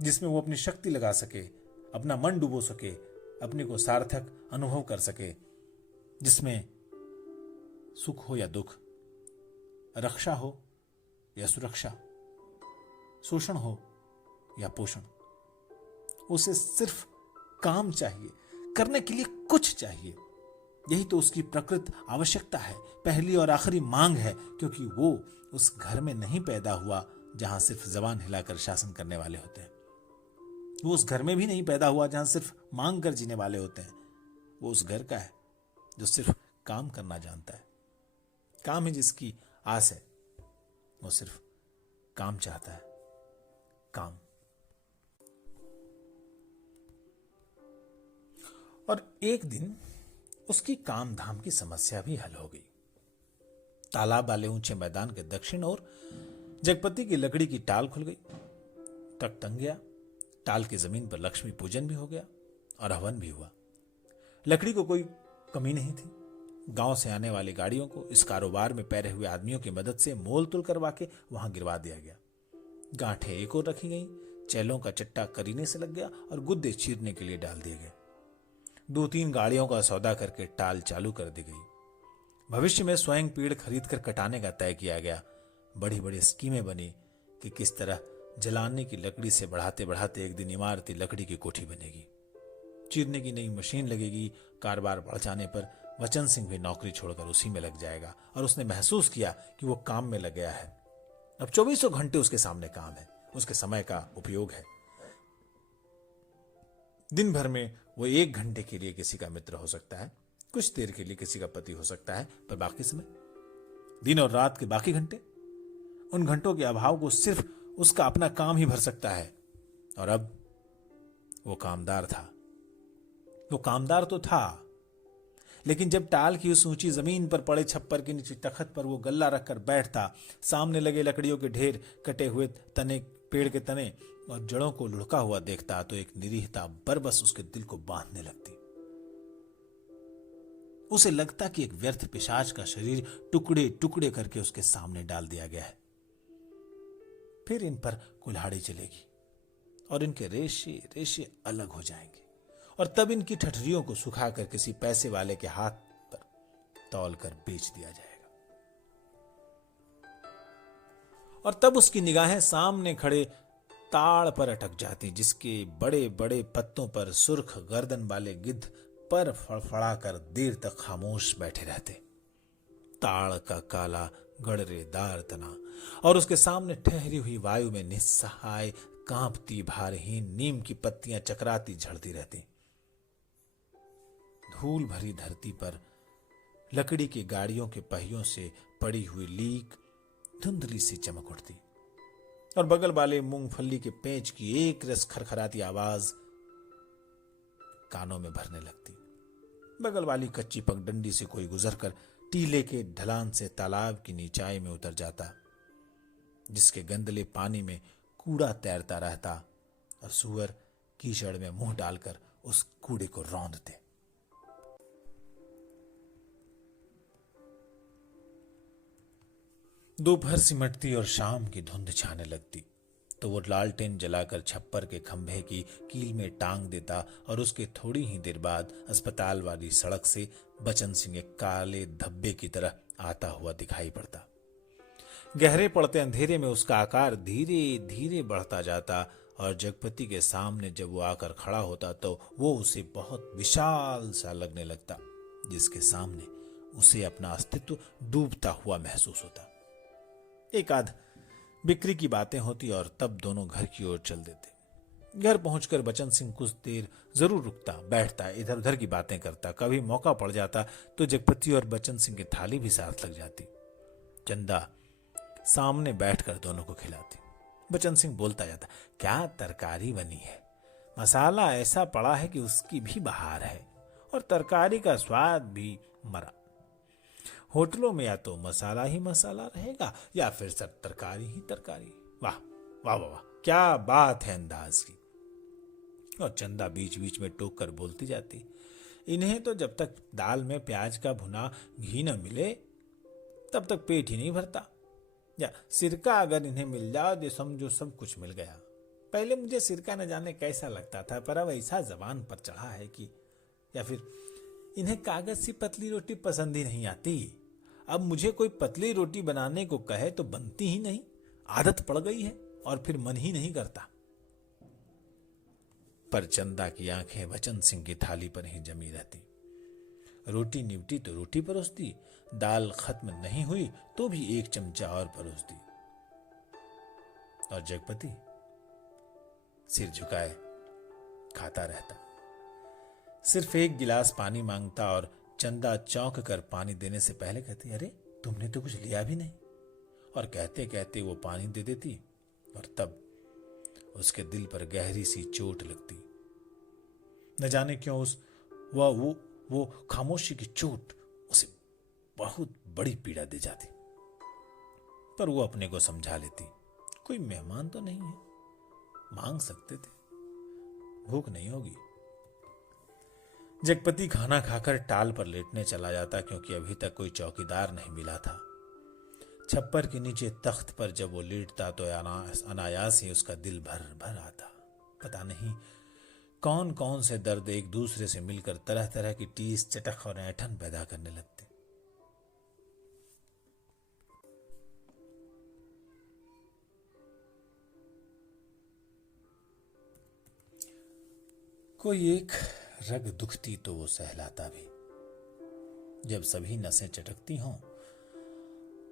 जिसमें वो अपनी शक्ति लगा सके, अपना मन डुबो सके, अपने को सार्थक अनुभव कर सके, जिसमें सुख हो या दुख, रक्षा हो या सुरक्षा, शोषण हो या पोषण। उसे सिर्फ काम चाहिए, करने के लिए कुछ चाहिए। यही तो उसकी प्रकृत आवश्यकता है, पहली और आखिरी मांग है, क्योंकि वो उस घर में नहीं पैदा हुआ जहां सिर्फ जबान हिलाकर शासन करने वाले होते हैं। वो उस घर में भी नहीं पैदा हुआ जहां सिर्फ मांग कर जीने वाले होते हैं। वो उस घर का है जो सिर्फ काम करना जानता है। काम ही जिसकी आस है, वो सिर्फ काम चाहता है, काम। और एक दिन उसकी काम धाम की समस्या भी हल हो गई। तालाब वाले ऊंचे मैदान के दक्षिण ओर जगपति की लकड़ी की टाल खुल गई। तक टंग गया। टाल की जमीन पर लक्ष्मी पूजन भी हो गया और हवन भी हुआ। लकड़ी को कोई कमी नहीं थी। गांव से आने वाली गाड़ियों को इस कारोबार में पैरे हुए आदमियों की मदद से मोल तुल करवा के वहां गिरवा दिया गया। गांठें एक और रखी गई, चैलों का चट्टा करीने से लग गया और गुद्दे चीरने के लिए डाल दिए गए। 2-3 गाड़ियों का सौदा करके टाल चालू कर दी गई। भविष्य में स्वयं पेड़ खरीदकर कटाने का तय किया गया। बड़ी बड़ी स्कीमें बनी कि किस तरह जलाने की लकड़ी से बढ़ाते बढ़ाते एक दिन इमारती लकड़ी की कोठी बनेगी। चीरने की नई मशीन लगेगी। कारोबार बढ़ जाने पर वचन सिंह भी नौकरी छोड़कर उसी में लग जाएगा और उसने महसूस किया कि वो काम में लग गया है। अब 24 घंटे उसके सामने काम है, उसके समय का उपयोग है। दिन भर में वो 1 घंटे के लिए किसी का मित्र हो सकता है, कुछ देर के लिए किसी का पति हो सकता है, पर बाकी समय, दिन और रात के बाकी घंटे, उन घंटों के अभाव को सिर्फ उसका अपना काम ही भर सकता है। और अब वो कामदार था। वो कामदार तो था, लेकिन जब टाल की उस ऊंची जमीन पर पड़े छप्पर के नीचे तखत पर वो गल्ला रखकर बैठता, सामने लगे लकड़ियों के ढेर, कटे हुए तने, पेड़ के तने और जड़ों को लुढ़का हुआ देखता, तो एक निरीहता बरबस उसके दिल को बांधने लगती। उसे लगता कि एक व्यर्थ पिशाच का शरीर टुकड़े टुकड़े करके उसके सामने डाल दिया गया है। फिर इन पर कुल्हाड़ी चलेगी और इनके रेशे रेशे अलग हो जाएंगे, और तब इनकी ठठरियों को सुखाकर किसी पैसे वाले के हाथ पर तौल कर बेच दिया जाएगा। और तब उसकी निगाहें सामने खड़े ताड़ पर अटक जाती, जिसके बड़े बड़े पत्तों पर सुर्ख गर्दन वाले गिद्ध पर फड़फड़ा कर देर तक खामोश बैठे रहते। ताड़ का काला गड़रेदार तना और उसके सामने ठहरी हुई वायु में निस्सहाय कांपती भारहीन नीम की पत्तियां चकराती झड़ती रहती। धूल भरी धरती पर लकड़ी की गाड़ियों के पहियों से पड़ी हुई लीक धुंधली सी चमक उठती और बगल वाले मूंगफली के पेंच की एक रस खरखराती आवाज कानों में भरने लगती। बगल वाली कच्ची पगडंडी से कोई गुजरकर टीले के ढलान से तालाब की नीचाई में उतर जाता, जिसके गंदले पानी में कूड़ा तैरता रहता और सूअर कीचड़ में मुंह डालकर उस कूड़े को रौंदते। दोपहर सिमटती और शाम की धुंध छाने लगती तो वो लालटेन जलाकर छप्पर के खंभे की कील में टांग देता और उसके थोड़ी ही देर बाद अस्पताल वाली सड़क से बचन सिंह एक काले धब्बे की तरह आता हुआ दिखाई पड़ता। गहरे पड़ते अंधेरे में उसका आकार धीरे धीरे बढ़ता जाता और जगपति के सामने जब वो आकर खड़ा होता तो वो उसे बहुत विशाल सा लगने लगता, जिसके सामने उसे अपना अस्तित्व डूबता हुआ महसूस होता। एक आध बिक्री की बातें होती और तब दोनों घर की ओर चल देते। घर पहुंचकर बचन सिंह कुछ देर जरूर रुकता, बैठता, इधर उधर की बातें करता। कभी मौका पड़ जाता तो जगपति और बचन सिंह की थाली भी साथ लग जाती। चंदा सामने बैठकर दोनों को खिलाती। बचन सिंह बोलता जाता, क्या तरकारी बनी है, मसाला ऐसा पड़ा है कि उसकी भी बहार है और तरकारी का स्वाद भी मरा। होटलों में या तो मसाला ही मसाला रहेगा या फिर सब तरकारी ही तरकारी। वाह वाह वाह वाह, क्या बात है अंदाज की। और चंदा बीच बीच में टोक कर बोलती जाती, इन्हें तो जब तक दाल में प्याज का भुना घी न मिले तब तक पेट ही नहीं भरता, या सिरका अगर इन्हें मिल जाए तो समझो सब कुछ मिल गया। पहले मुझे सिरका न जाने कैसा लगता था, पर अब ऐसा जबान पर चढ़ा है कि, या फिर इन्हें कागज सी पतली रोटी पसंद ही नहीं आती। अब मुझे कोई पतली रोटी बनाने को कहे तो बनती ही नहीं, आदत पड़ गई है और फिर मन ही नहीं करता। पर चंदा की आंखें वचन सिंह की थाली पर ही जमी रहती। रोटी निपटी तो रोटी परोसती, दाल खत्म नहीं हुई तो भी एक चमचा और परोसती। और जगपति सिर झुकाए खाता रहता। सिर्फ एक गिलास पानी मांगता और चंदा चौंक कर पानी देने से पहले कहती, अरे तुमने तो कुछ लिया भी नहीं। और कहते कहते वो पानी दे देती और तब उसके दिल पर गहरी सी चोट लगती। न जाने क्यों वो खामोशी की चोट उसे बहुत बड़ी पीड़ा दे जाती। पर वो अपने को समझा लेती, कोई मेहमान तो नहीं है, मांग सकते थे, भूख नहीं होगी। जगपति खाना खाकर टाल पर लेटने चला जाता, क्योंकि अभी तक कोई चौकीदार नहीं मिला था। छप्पर के नीचे तख्त पर जब वो लेटता तो अनायास ही उसका दिल भर भर आता। पता नहीं कौन कौन से दर्द एक दूसरे से मिलकर तरह तरह की टीस, चटक और ऐंठन पैदा करने लगते। कोई एक रग दुखती तो वो सहलाता भी। जब सभी नसें चटकती हों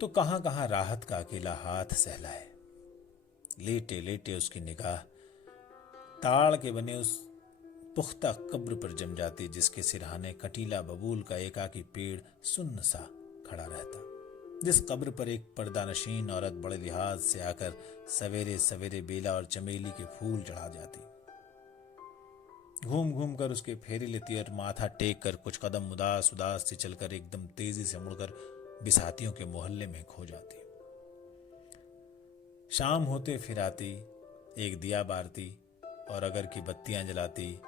तो कहां कहां राहत का अकेला हाथ सहलाए। लेटे लेटे उसकी निगाह ताड़ के बने उस पुख्ता कब्र पर जम जाती, जिसके सिरहाने कटीला बबूल का एकाकी पेड़ सुन्न सा खड़ा रहता, जिस कब्र पर एक पर्दानशीन औरत बड़े लिहाज से आकर सवेरे सवेरे बेला और चमेली के फूल चढ़ा जाती। घूम घूम कर उसके फेरे लेती और माथा टेक कर कुछ कदम उदास उदास से चलकर एकदम तेजी से मुड़कर बिसातियों के मोहल्ले में खो जाती। शाम होते फिर आती, एक दिया बारती और अगर की बत्तियां जलाती,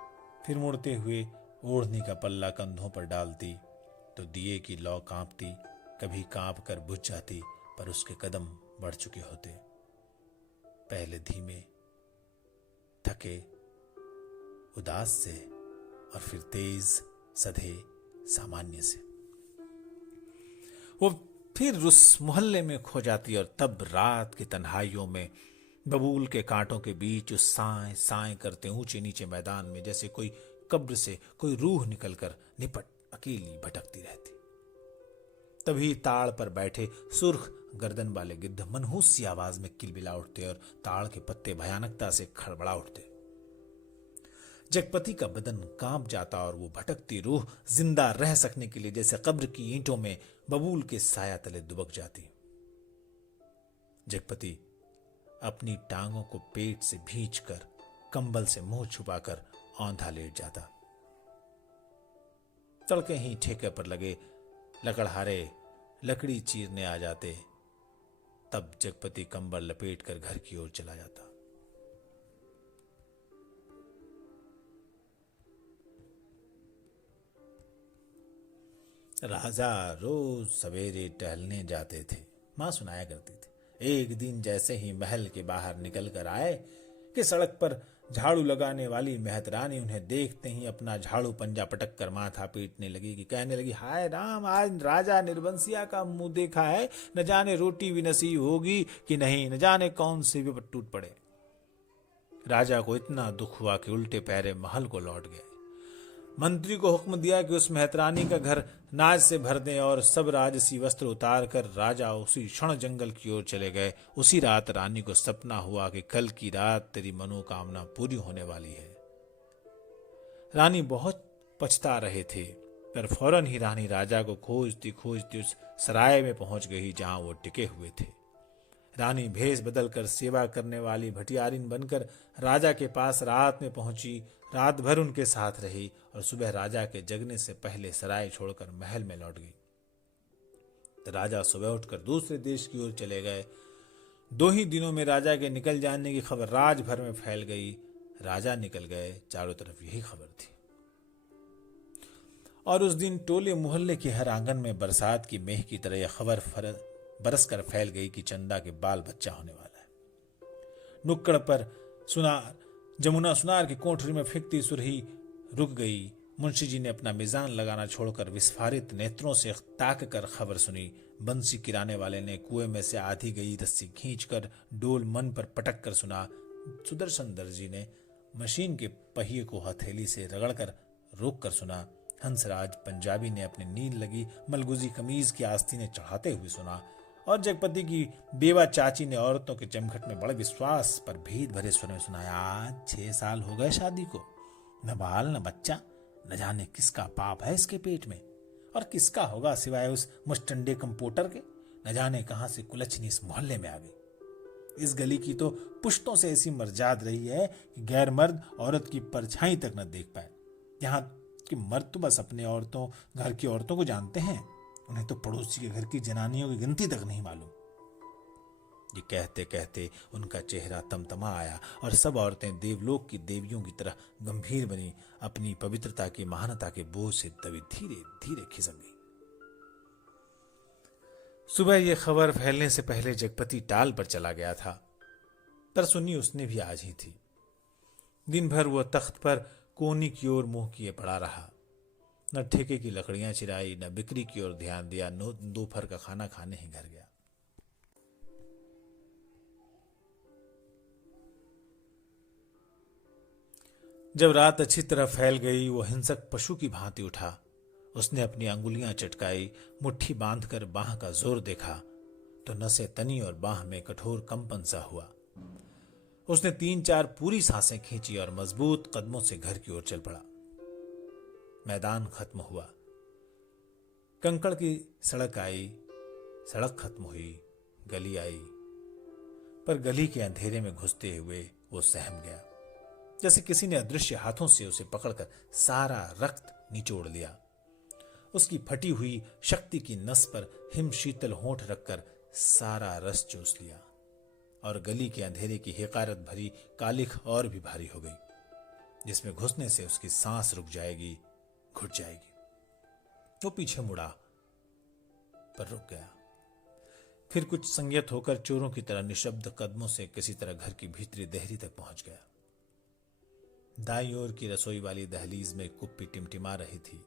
फिर मुड़ते हुए ओढ़नी का पल्ला कंधों पर डालती तो दिए की लौ कांपती, कभी कांप कर बुझ जाती, पर उसके कदम बढ़ चुके होते, पहले धीमे, थके, उदास से और फिर तेज, सधे, सामान्य से। वो फिर उस मोहल्ले में खो जाती और तब रात की तन्हाइयों में बबूल के कांटों के बीच उस साए साए करते ऊंचे नीचे मैदान में जैसे कोई कब्र से कोई रूह निकलकर निपट अकेली भटकती रहती। तभी ताड़ पर बैठे सुर्ख गर्दन वाले गिद्ध मनहूस सी आवाज में किलबिला उठते और ताड़ के पत्ते भयानकता से खड़बड़ा उठते। जगपति का बदन कांप जाता और वो भटकती रूह जिंदा रह सकने के लिए जैसे कब्र की ईंटों में बबूल के साया तले दुबक जाती। जगपति अपनी टांगों को पेट से भींचकर कंबल से मुंह छुपाकर औंधा लेट जाता। तड़के ही ठेके पर लगे लकड़हारे लकड़ी चीरने आ जाते। तब जगपति कंबल लपेट कर घर की ओर चला जाता। राजा रोज सवेरे टहलने जाते थे, मां सुनाया करती थी। एक दिन जैसे ही महल के बाहर निकल कर आए कि सड़क पर झाड़ू लगाने वाली मेहतरानी उन्हें देखते ही अपना झाड़ू पंजा पटक कर माथा पीटने लगी कि कहने लगी, हाय राम, आज राजा निर्बंसिया का मुंह देखा है, न जाने रोटी भी नसीब होगी कि नहीं, न जाने कौन से विपद टूट पड़े। राजा को इतना दुख हुआ कि उल्टे पैरे महल को लौट गए। मंत्री को हुक्म दिया कि उस मेहतरानी का घर नाज से भर दें और सब राजसी वस्त्र उतार कर राजा उसी क्षण जंगल की ओर चले गए। उसी रात रानी को सपना हुआ कि कल की रात तेरी मनोकामना पूरी होने वाली है। रानी बहुत पछता रहे थे, पर फौरन ही रानी राजा को खोजती खोजती उस सराय में पहुंच गई जहां वो टिके हुए थे। रानी भेष बदलकर सेवा करने वाली भटियारिन बनकर राजा के पास रात में पहुंची, रात भर उनके साथ रही और सुबह राजा के जगने से पहले सराय छोड़कर महल में लौट गई। राजा सुबह उठकर दूसरे देश की ओर चले गए। 2 ही दिनों में राजा के निकल जाने की खबर राज भर में फैल गई। राजा निकल गए, चारों तरफ यही खबर थी। और उस दिन टोले मोहल्ले के हर आंगन में बरसात की मेह की तरह यह खबर बरस कर फैल गई कि चंदा के बाल बच्चा होने वाला है। नुक्कड़ पर जमुना सुनार की कोठरी में फेंकती सुरही रुक गई। मुंशी जी ने अपना मिजान लगाना छोड़कर विस्फारित नेत्रों से ताक कर खबर सुनी। बंसी किराने वाले ने कुएं में से आधी गई रस्सी खींचकर डोल मन पर पटक कर सुना। सुदर्शन दर्जी ने मशीन के पहिए को हथेली से रगड़कर रोक कर सुना। हंसराज पंजाबी ने अपनी नींद लगी मलगुजी कमीज की आस्तीनें चढ़ाते हुए सुना। और जगपति की बेवा चाची ने औरतों के जमघट में बड़े विश्वास पर भेद भरे स्वर में सुनाया, आज 6 साल हो गए शादी को, न बाल न बच्चा, न जाने किसका पाप है इसके पेट में और किसका होगा सिवाय उस मुस्टंडे कंपोटर के। न जाने कहां से कुलच्छनी इस मोहल्ले में आ गई। इस गली की तो पुश्तों से ऐसी मर्जाद रही है कि गैर मर्द औरत की परछाई तक न देख पाए। यहाँ कि मर्द तो बस अपने औरतों घर की औरतों को जानते हैं, उन्हें तो पड़ोसी के घर की जनानियों की गिनती तक नहीं मालूम। ये कहते कहते उनका चेहरा तमतमा आया और सब औरतें देवलोक की देवियों की तरह गंभीर बनी, अपनी पवित्रता की महानता के बोझ से दबी धीरे धीरे खिसक गई। सुबह यह खबर फैलने से पहले जगपति टाल पर चला गया था, पर सुनी उसने भी आज ही थी। दिन भर वह तख्त पर कोनी की ओर मुंह किए पड़ा रहा। न ठेके की लकड़ियां चिराई, न बिक्री की ओर ध्यान दिया, न दोपहर का खाना खाने ही घर गया। जब रात अच्छी तरह फैल गई, वो हिंसक पशु की भांति उठा। उसने अपनी अंगुलियां चटकाई, मुट्ठी बांधकर बाह का जोर देखा तो नसें तनी और बाह में कठोर कंपन सा हुआ। उसने 3-4 पूरी सांसें खींची और मजबूत कदमों से घर की ओर चल पड़ा। मैदान खत्म हुआ, कंकड़ की सड़क आई, सड़क खत्म हुई, गली आई, पर गली के अंधेरे में घुसते हुए वो सहम गया, जैसे किसी ने अदृश्य हाथों से उसे पकड़कर सारा रक्त निचोड़ लिया। उसकी फटी हुई शक्ति की नस पर हिम शीतल होंठ रखकर सारा रस चूस लिया और गली के अंधेरे की हिकारत भरी कालिख और भी भारी हो गई, जिसमें घुसने से उसकी सांस रुक जाएगी, घुट जाएगी। वो पीछे मुड़ा पर रुक गया। फिर कुछ संयत होकर चोरों की तरह निशब्द कदमों से किसी तरह घर की भीतरी देहरी तक पहुंच गया। दाईं ओर की रसोई वाली दहलीज में कुप्पी टिमटिमा रही थी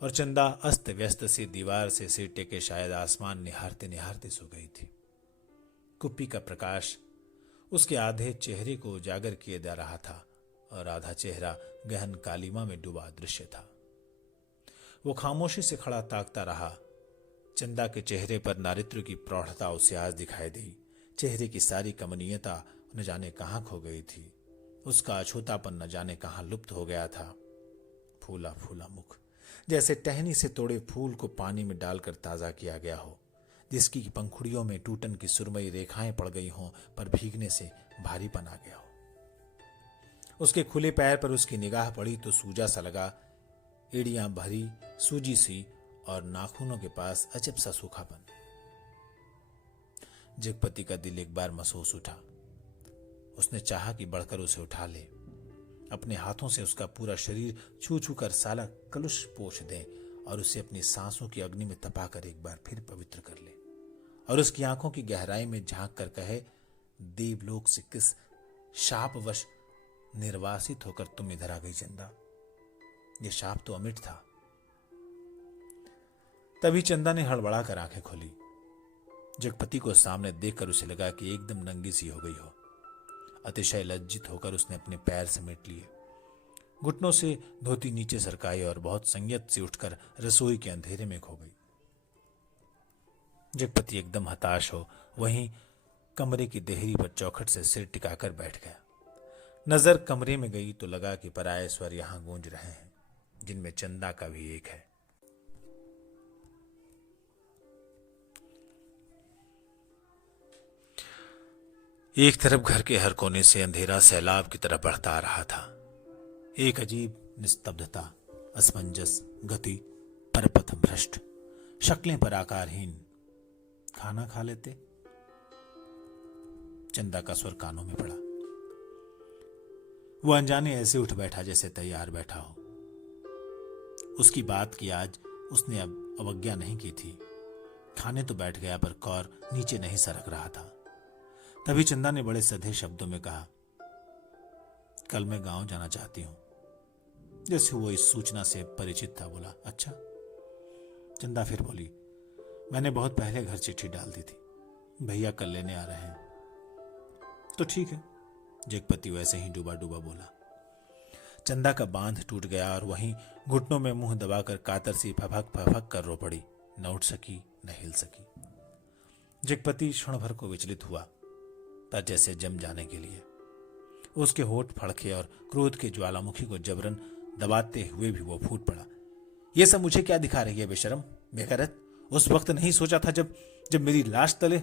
और चंदा अस्त व्यस्त सी दीवार से सिर टेके शायद आसमान निहारते निहारते सो गई थी। कुप्पी का प्रकाश उसके आधे चेहरे को उजागर किए जा रहा था और आधा चेहरा गहन कालीमा में डूबा दृश्य था। वो खामोशी से खड़ा ताकता रहा। चंदा के चेहरे पर नारित्व की प्रौढ़ता उसे आज दिखाई दी। चेहरे की सारी कमनीयता न जाने कहां खो गई थी। उसका अछूतापन न जाने कहां लुप्त हो गया था। फूला फूला मुख, जैसे टहनी से तोड़े फूल को पानी में डालकर ताजा किया गया हो, जिसकी पंखुड़ियों में टूटन की सुरमई रेखाएं पड़ गई हों पर भीगने से भारीपन आ गया हो। उसके खुले पैर पर उसकी निगाह पड़ी तो सूजा सा लगा, एड़ियां भरी सूजी सी और नाखूनों के पास अजब सा सूखापन। जगपति का दिल एक बार महसूस उठा। उसने चाहा कि बढ़कर उसे उठा ले, अपने हाथों से उसका पूरा शरीर छू छू कर साला कलुष पोंछ दे और उसे अपनी सांसों की अग्नि में तपाकर एक बार फिर पवित्र कर ले और उसकी आंखों की गहराई में झांक कर कहे, देवलोक से किस शापवश निर्वासित होकर तुम इधर आ गई चंदा? यह शाप तो अमिट था। तभी चंदा ने हड़बड़ा कर आंखें खोली। जगपति को सामने देखकर उसे लगा कि एकदम नंगी सी हो गई हो। अतिशय लज्जित होकर उसने अपने पैर समेट लिए, घुटनों से धोती नीचे सरकाई और बहुत संयत से उठकर रसोई के अंधेरे में खो गई। जगपति एकदम हताश हो वहीं कमरे की देहरी पर चौखट से सिर टिकाकर बैठ गया। नजर कमरे में गई तो लगा कि पराये स्वर यहां गूंज रहे हैं, जिनमें चंदा का भी एक है। एक तरफ घर के हर कोने से अंधेरा सैलाब की तरह बढ़ता आ रहा था। एक अजीब निस्तब्धता, असमंजस गति, परपथ भ्रष्ट, शक्लें पर आकारहीन। खाना खा लेते? चंदा का स्वर कानों में पड़ा। वो अनजाने ऐसे उठ बैठा जैसे तैयार बैठा हो। उसकी बात की आज उसने अब अवज्ञा नहीं की थी। खाने तो बैठ गया पर कौर नीचे नहीं सरक रहा था। तभी चंदा ने बड़े सधे शब्दों में कहा, कल मैं गांव जाना चाहती हूं। जैसे वो इस सूचना से परिचित था, बोला, अच्छा। चंदा फिर बोली, मैंने बहुत पहले घर चिट्ठी डाल दी थी, भैया कल लेने आ रहे हैं। तो ठीक है, जगपति वैसे ही डूबा डूबा बोला। चंदा का बांध टूट गया और वहीं घुटनों में मुंह दबाकर कातर सी फफक फफक कर रो पड़ी। न उठ सकी न हिल सकी। जगपति क्षण भर को विचलित हुआ, पर जैसे जम जाने के लिए। उसके होठ फड़के और क्रोध के ज्वालामुखी को जबरन दबाते हुए भी वो फूट पड़ा। ये सब मुझे क्या दिखा रही है बेशरम, बेगैरत? उस वक्त नहीं सोचा था जब मेरी लाश तले?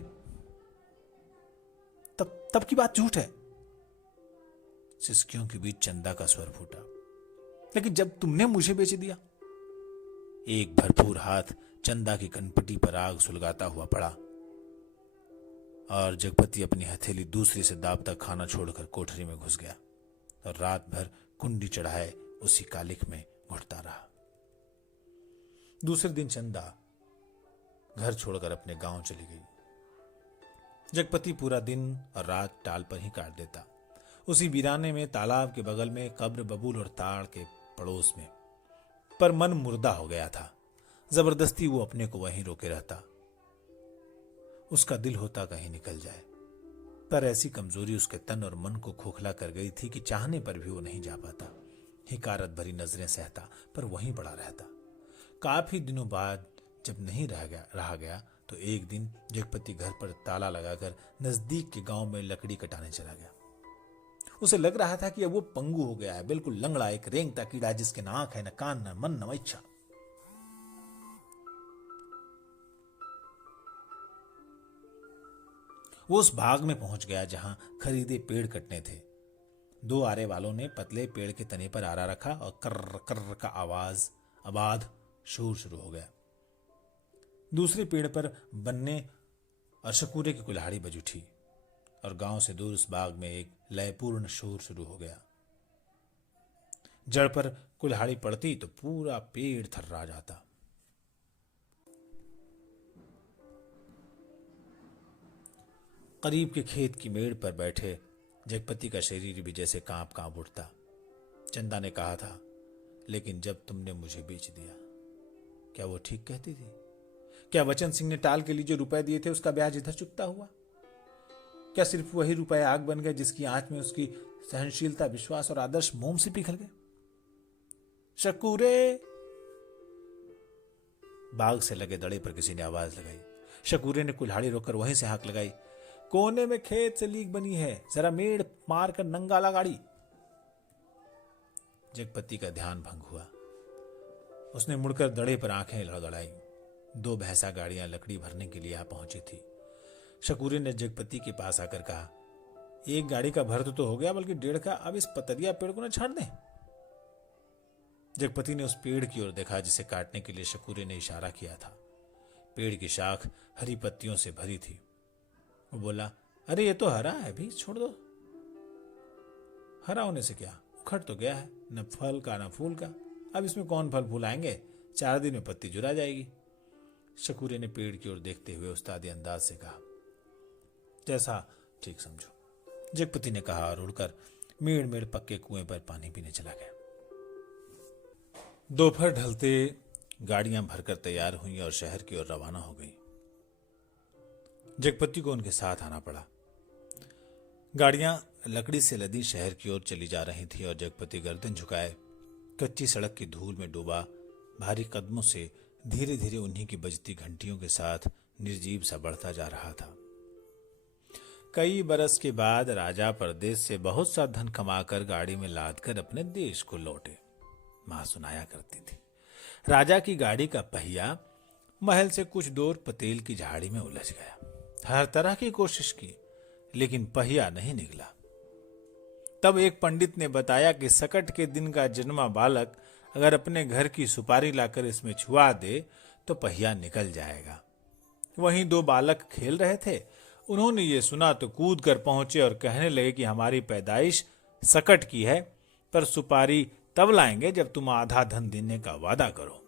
तब की बात झूठ है। सिसकियों के बीच चंदा का स्वर फूटा, लेकिन जब तुमने मुझे बेच दिया। एक भरपूर हाथ चंदा की कनपटी पर आग सुलगाता हुआ पड़ा और जगपति अपनी हथेली दूसरी से दाबता खाना छोड़कर कोठरी में घुस गया और रात भर कुंडी चढ़ाए उसी कालिक में घुटता रहा। दूसरे दिन चंदा घर छोड़कर अपने गांव चली गई। जगपति पूरा दिन और रात टाल पर ही काट देता, उसी वीराने में, तालाब के बगल में, कब्र बबूल और ताड़ के पड़ोस में। पर मन मुर्दा हो गया था। जबरदस्ती वो अपने को वहीं रोके रहता। उसका दिल होता कहीं निकल जाए, पर ऐसी कमजोरी उसके तन और मन को खोखला कर गई थी कि चाहने पर भी वो नहीं जा पाता। हिकारत भरी नजरें सहता पर वहीं पड़ा रहता। काफी दिनों बाद जब नहीं रहा गया तो एक दिन जगपति घर पर ताला लगाकर नजदीक के गांव में लकड़ी कटाने चला गया। उसे लग रहा था कि अब वो पंगु हो गया है, बिल्कुल लंगड़ा, एक रेंगता कीड़ा जिसके न आंख है, न कान, न मन, न इच्छा। वो उस बाग में पहुंच गया जहां खरीदे पेड़ कटने थे। दो आरे वालों ने पतले पेड़ के तने पर आरा रखा और कर्र कर्र का आवाज शोर शुरू हो गया। दूसरे पेड़ पर बन्ने और शकूरे की कुल्हाड़ी बज उठी और गांव से दूर उस बाग में एक लयपूर्ण शोर शुरू हो गया। जड़ पर कुल्हाड़ी पड़ती तो पूरा पेड़ थर्रा जाता। करीब के खेत की मेड़ पर बैठे जगपति का शरीर भी जैसे कांप कांप उठता। चंदा ने कहा था, लेकिन जब तुमने मुझे बेच दिया, क्या वो ठीक कहती थी? क्या वचन सिंह ने टाल के लिए जो रुपए दिए थे उसका ब्याज इधर चुकता हुआ? क्या सिर्फ वही रुपए आग बन गए जिसकी आंच में उसकी सहनशीलता, विश्वास और आदर्श मोम से पिघल गए? शकूरे! बाग से लगे दड़े पर किसी ने आवाज लगाई। शकूरे ने कुल्हाड़ी रोककर वहीं से हाक लगाई। कोने में खेत से लीक बनी है, जरा मेड़ मार कर नंगा ला गाड़ी। जगपति का ध्यान भंग हुआ। उसने मुड़कर दड़े पर आंखें लड़गड़ाई। 2 भैंसा गाड़ियां लकड़ी भरने के लिए आ पहुंची थी। शकूरे ने जगपति के पास आकर कहा, एक गाड़ी का भर तो हो गया, बल्कि 1.5 का। अब इस पतरिया पेड़ को न छाड़ दें। जगपति ने उस पेड़ की ओर देखा जिसे काटने के लिए शकूरे ने इशारा किया था। पेड़ की शाख हरी पत्तियों से भरी थी। वो बोला, अरे ये तो हरा है, भी छोड़ दो। हरा होने से क्या, उखड़ तो गया है, न फल का न फूल का। अब इसमें कौन फल फूल आएंगे? 4 दिन में पत्ती जुरा जाएगी। शकूरे ने पेड़ की ओर देखते हुए उस्तादी अंदाज से कहा, जैसा ठीक समझो। जगपति ने कहा और उड़कर मेड़ मेड़ पक्के कुएं पर पानी पीने चला गया। दोपहर ढलते गाड़ियां भरकर तैयार हुई और शहर की ओर रवाना हो गई। जगपति को उनके साथ आना पड़ा। गाड़ियां लकड़ी से लदी शहर की ओर चली जा रही थी और जगपति गर्दन झुकाए कच्ची सड़क की धूल में डूबा भारी कदमों से धीरे धीरे उन्हीं की बजती घंटियों के साथ निर्जीव सा बढ़ता जा रहा था। कई बरस के बाद राजा परदेश से बहुत सा धन कमाकर गाड़ी में लादकर अपने देश को लौटे। मां सुनाया करती थी, राजा की गाड़ी का पहिया महल से कुछ दूर पतेल की झाड़ी में उलझ गया। हर तरह की कोशिश की, लेकिन पहिया नहीं निकला। तब एक पंडित ने बताया कि सकट के दिन का जन्मा बालक अगर अपने घर की सुपारी लाकर इसमें छुआ दे तो पहिया निकल जाएगा। वहीं 2 बालक खेल रहे थे। उन्होंने ये सुना तो कूद कर पहुंचे और कहने लगे कि हमारी पैदाइश सकट की है, पर सुपारी तब लाएंगे जब तुम आधा धन देने का वादा करो।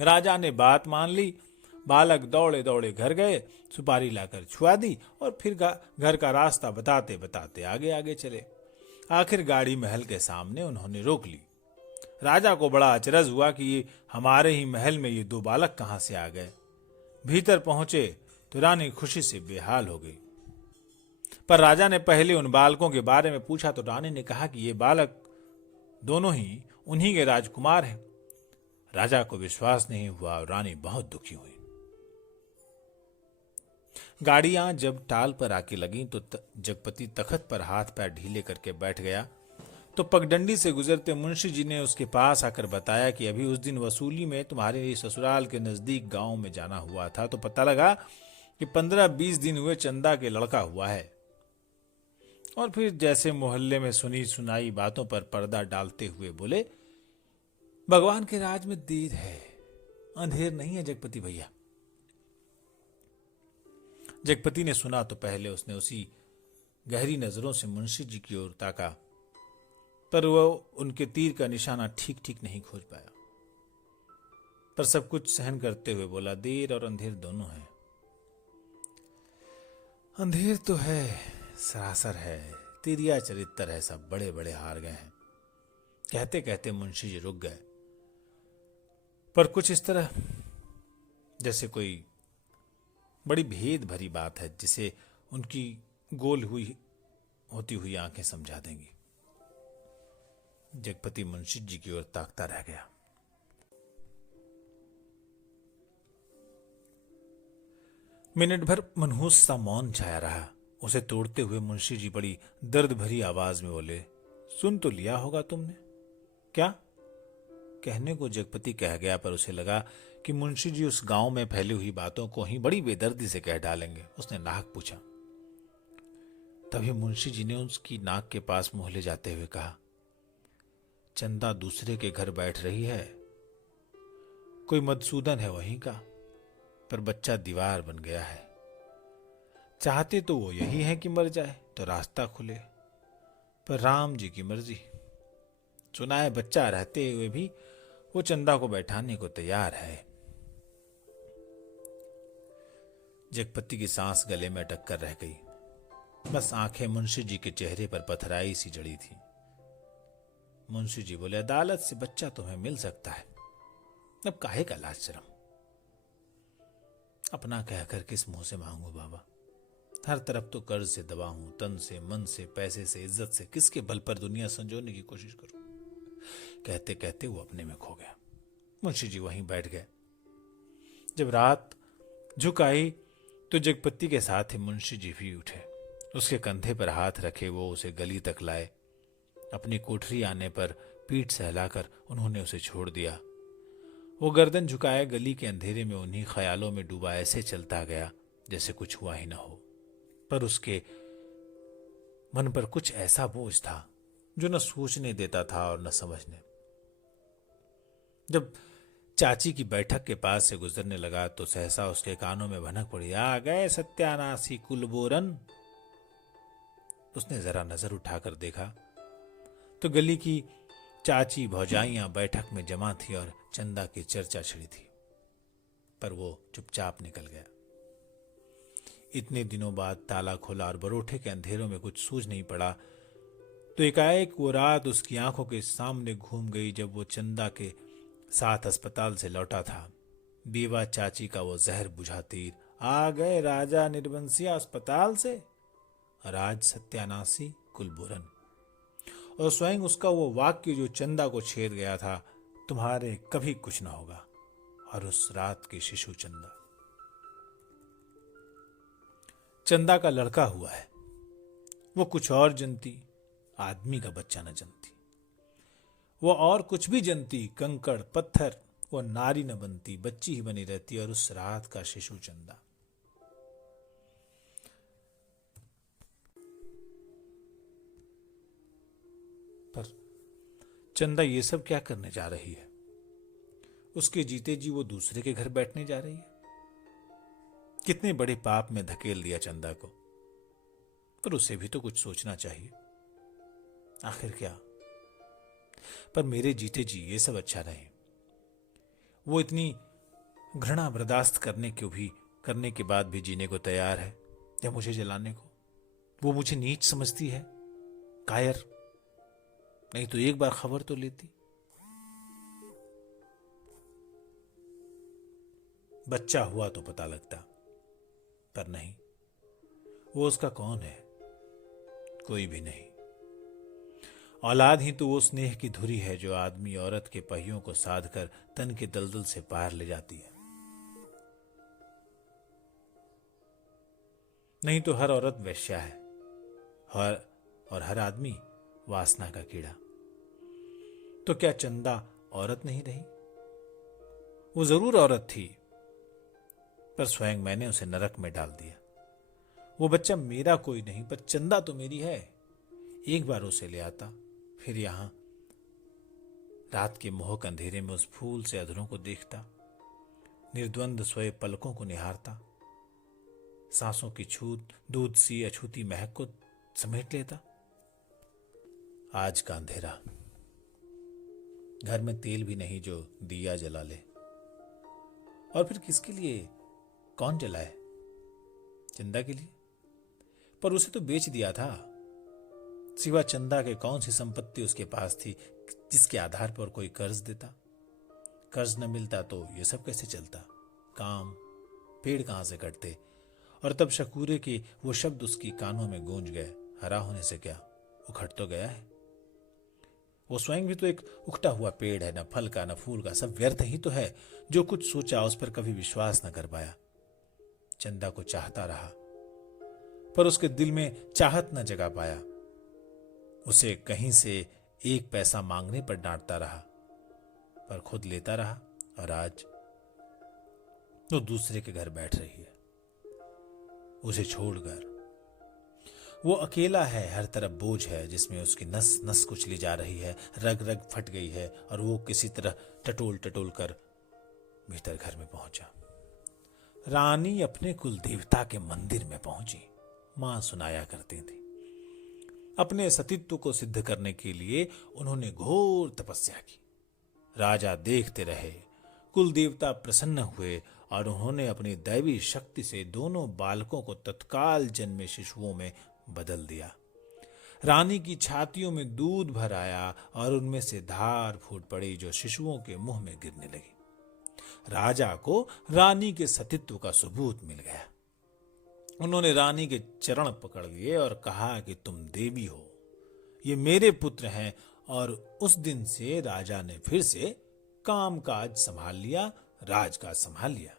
राजा ने बात मान ली। बालक दौड़े दौड़े घर गए, सुपारी लाकर छुआ दी और फिर घर का रास्ता बताते बताते आगे आगे चले। आखिर गाड़ी महल के सामने उन्होंने रोक ली। राजा को बड़ा अचरज हुआ कि ये हमारे ही महल में ये 2 बालक कहां से आ गए। भीतर पहुंचे तो रानी खुशी से बेहाल हो गई। पर राजा ने पहले उन बालकों के बारे में पूछा तो रानी ने कहा कि ये बालक दोनों ही उन्हीं के राजकुमार हैं। राजा को विश्वास नहीं हुआ और रानी बहुत दुखी हुई। गाड़ियां जब टाल पर आके लगी तो जगपति तखत पर हाथ पैर ढीले करके बैठ गया तो पगडंडी से गुजरते मुंशी जी ने उसके पास आकर बताया कि अभी उस दिन वसूली में तुम्हारे ससुराल के नजदीक गांव में जाना हुआ था तो पता लगा कि 15-20 दिन हुए चंदा के लड़का हुआ है। और फिर जैसे मोहल्ले में सुनी सुनाई बातों पर पर्दा डालते हुए बोले, भगवान के राज में देर है, अंधेर नहीं है जगपति भैया। जगपति ने सुना तो पहले उसने उसी गहरी नजरों से मुंशी जी की ओर ताका, पर वह उनके तीर का निशाना ठीक ठीक नहीं खोज पाया। पर सब कुछ सहन करते हुए बोला, देर और अंधेर दोनों है। अंधेर तो है, सरासर है, तिरिया चरित्र है, सब बड़े बड़े हार गए हैं। कहते कहते मुंशी जी रुक गए, पर कुछ इस तरह जैसे कोई बड़ी भेद भरी बात है जिसे उनकी गोल होती हुई आंखें समझा देंगी। जगपति मुंशी जी की ओर ताकता रह गया। मिनट भर मनहूस सा मौन छाया रहा। उसे तोड़ते हुए मुंशी जी बड़ी दर्द भरी आवाज में बोले, सुन तो लिया होगा तुमने? क्या? कहने को जगपति कह गया, पर उसे लगा कि मुंशी जी उस गांव में फैली हुई बातों को ही बड़ी बेदर्दी से कह डालेंगे। उसने नाक पूछा। तभी मुंशी जी ने उसकी नाक के पास मुंह ले जाते हुए कहा, चंदा दूसरे के घर बैठ रही है, कोई मधुसूदन है वहीं का, पर बच्चा दीवार बन गया है। चाहते तो वो यही है कि मर जाए तो रास्ता खुले, पर राम जी की मर्जी। सुना है बच्चा रहते हुए भी वो चंदा को बैठाने को तैयार है। जगपति की सांस गले में अटक कर रह गई। बस आंखें मुंशी जी के चेहरे पर पथराई सी जड़ी थी। मुंशी जी बोले, अदालत से बच्चा तुम्हें मिल सकता है, अब काहे का लाज शर्म? अपना कहकर किस मुंह से मांगू बाबा? हर तरफ तो कर्ज से दबा हूं, तन से, मन से, पैसे से, इज्जत से, किसके बल पर दुनिया संजोने की कोशिश करूं? कहते कहते वो अपने में खो गया। मुंशी जी वहीं बैठ गए। जब रात झुक आई तो जगपति के साथ ही मुंशी जी भी उठे। उसके कंधे पर हाथ रखे वो उसे गली तक लाए। अपनी कोठरी आने पर पीठ सहलाकर उन्होंने उसे छोड़ दिया। वो गर्दन झुकाए गली के अंधेरे में उन्हीं ख्यालों में डूबा ऐसे चलता गया जैसे कुछ हुआ ही ना हो। पर उसके मन पर कुछ ऐसा बोझ था जो न सोचने देता था और न समझने। जब चाची की बैठक के पास से गुजरने लगा तो सहसा उसके कानों में भनक पड़ी, आ गए सत्यानाशी कुलबोरन। उसने जरा नजर उठाकर देखा तो गली की चाची भौजाइयां बैठक में जमा थी और चंदा की चर्चा छिड़ी थी। पर वो चुपचाप निकल गया। इतने दिनों बाद ताला खोला और बरोठे के अंधेरों में कुछ सूझ नहीं पड़ा तो एकाएक वो रात उसकी आंखों के सामने घूम गई जब वो चंदा के साथ अस्पताल से लौटा था। बीवा चाची का वो जहर बुझा तीर, आ गए राजा निर्बंसिया अस्पताल से, राज सत्यानाशी कुलबुरन। और स्वयं उसका वो वाक्य जो चंदा को छेद गया था, तुम्हारे कभी कुछ ना होगा। और उस रात की शिशु चंदा, चंदा का लड़का हुआ है। वो कुछ और जनती, आदमी का बच्चा न जनती। वो और कुछ भी जनती, कंकड़ पत्थर, वो नारी न बनती, बच्ची ही बनी रहती। और उस रात का शिशु चंदा। पर चंदा ये सब क्या करने जा रही है? उसके जीते जी वो दूसरे के घर बैठने जा रही है। कितने बड़े पाप में धकेल दिया चंदा को। पर उसे भी तो कुछ सोचना चाहिए। आखिर क्या? पर मेरे जीते जी ये सब अच्छा रहे। वो इतनी घृणा बर्दाश्त करने के बाद भी जीने को तैयार है या मुझे जलाने को? वो मुझे नीच समझती है, कायर। नहीं तो एक बार खबर तो लेती। बच्चा हुआ तो पता लगता, पर नहीं। वो उसका कौन है? कोई भी नहीं। औलाद ही तो वो स्नेह की धुरी है जो आदमी औरत के पहियों को साधकर तन के दलदल से पार ले जाती है। नहीं तो हर औरत वेश्या है और हर आदमी वासना का कीड़ा। तो क्या चंदा औरत नहीं रही? वो जरूर औरत थी, पर स्वयं मैंने उसे नरक में डाल दिया। वो बच्चा मेरा कोई नहीं, पर चंदा तो मेरी है। एक बार उसे ले आता, फिर यहां रात के मोहक अंधेरे में उस फूल से अधरों को देखता, निर्द्वंद सोए पलकों को निहारता, सांसों की छूत दूध सी अछूती महक को समेट लेता। आज का अंधेरा, घर में तेल भी नहीं जो दिया जला ले। और फिर किसके लिए? कौन जलाए? चंदा के लिए। पर उसे तो बेच दिया था। सिवा चंदा के कौन सी संपत्ति उसके पास थी जिसके आधार पर कोई कर्ज देता? कर्ज न मिलता तो ये सब कैसे चलता? काम, पेड़ कहां से कटते? और तब शकूरे के वो शब्द उसकी कानों में गूंज गए, हरा होने से क्या, उखड़ तो गया है। वो स्वयं भी तो एक उखटा हुआ पेड़ है, न फल का न फूल का, सब व्यर्थ ही तो है। जो कुछ सोचा उस पर कभी विश्वास न कर पाया। चंदा को चाहता रहा, पर उसके दिल में चाहत न जगा पाया। उसे कहीं से एक पैसा मांगने पर डांटता रहा, पर खुद लेता रहा। और आज वो दूसरे के घर बैठ रही है, उसे छोड़कर। वो अकेला है, हर तरफ बोझ है जिसमें उसकी नस नस कुचली जा रही है, रग रग फट गई है। और वो किसी तरह टटोल टटोल कर भीतर घर में पहुंचा। रानी अपने कुल देवता के मंदिर में पहुंची। मां सुनाया करती थी। अपने सतीत्व को सिद्ध करने के लिए उन्होंने घोर तपस्या की। राजा देखते रहे, कुल देवता प्रसन्न हुए और उन्होंने अपनी दैवी शक्ति से दोनों बालकों को तत्काल जन्मे शिशुओं में बदल दिया। रानी की छातियों में दूध भर आया और उनमें से धार फूट पड़ी जो शिशुओं के मुंह में गिरने लगी। राजा को रानी के सतीत्व का सबूत मिल गया। उन्होंने रानी के चरण पकड़ लिए और कहा कि तुम देवी हो, ये मेरे पुत्र हैं। और उस दिन से राजा ने फिर से कामकाज संभाल लिया, राजकाज संभाल लिया।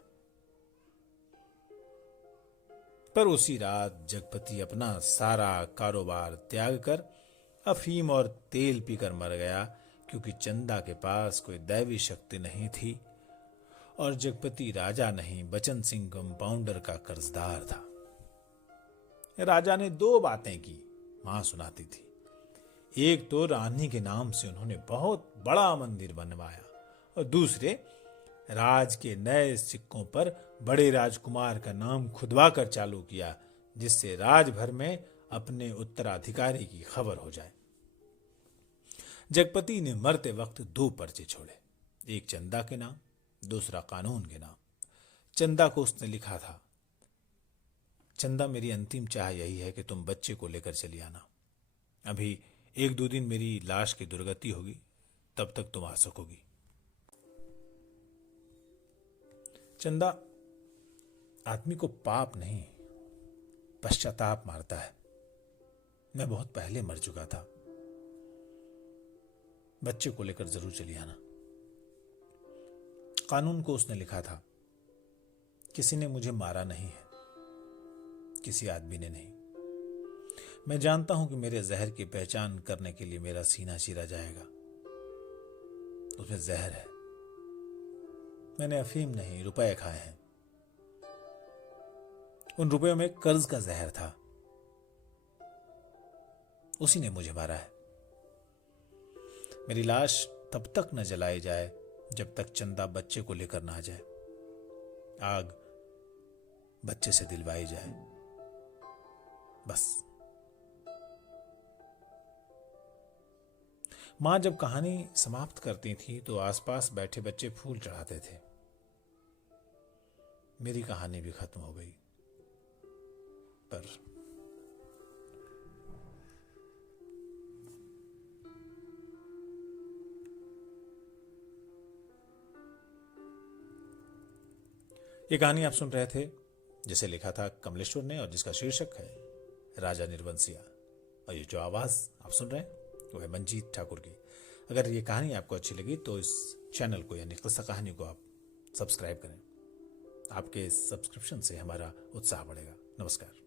पर उसी रात जगपति अपना सारा कारोबार त्याग कर अफीम और तेल पीकर मर गया, क्योंकि चंदा के पास कोई दैवी शक्ति नहीं थी और जगपति राजा नहीं बचन सिंह कंपाउंडर का कर्जदार था। राजा ने 2 बातें की, मां सुनाती थी। एक तो रानी के नाम से उन्होंने बहुत बड़ा मंदिर बनवाया और दूसरे राज के नए सिक्कों पर बड़े राजकुमार का नाम खुदवा कर चालू किया, जिससे राज भर में अपने उत्तराधिकारी की खबर हो जाए। जगपति ने मरते वक्त 2 पर्चे छोड़े, एक चंदा के नाम, दूसरा कानून के नाम। चंदा को उसने लिखा था, चंदा मेरी अंतिम चाह यही है कि तुम बच्चे को लेकर चली आना। अभी 1-2 दिन मेरी लाश की दुर्गति होगी, तब तक तुम आ सकोगी। चंदा, आदमी को पाप नहीं पश्चाताप मारता है। मैं बहुत पहले मर चुका था। बच्चे को लेकर जरूर चली आना। कानून को उसने लिखा था, किसी ने मुझे मारा नहीं है, किसी आदमी ने नहीं। मैं जानता हूं कि मेरे जहर की पहचान करने के लिए मेरा सीना चीरा जाएगा। उसमें जहर है। मैंने अफीम नहीं, रुपए खाए हैं। उन रुपयों में कर्ज का जहर था, उसी ने मुझे मारा है। मेरी लाश तब तक न जलाई जाए जब तक चंदा बच्चे को लेकर ना आ जाए। आग बच्चे से दिलवाई जाए, बस। मां जब कहानी समाप्त करती थी तो आसपास बैठे बच्चे फूल चढ़ाते थे। मेरी कहानी भी खत्म हो गई, पर ये कहानी आप सुन रहे थे जिसे लिखा था कमलेश्वर ने और जिसका शीर्षक है राजा निर्वंशिया। और ये जो आवाज आप सुन रहे हैं वो है मंजीत ठाकुर की। अगर ये कहानी आपको अच्छी लगी तो इस चैनल को यानी किस्सा कहानी को आप सब्सक्राइब करें। आपके सब्सक्रिप्शन से हमारा उत्साह बढ़ेगा। नमस्कार।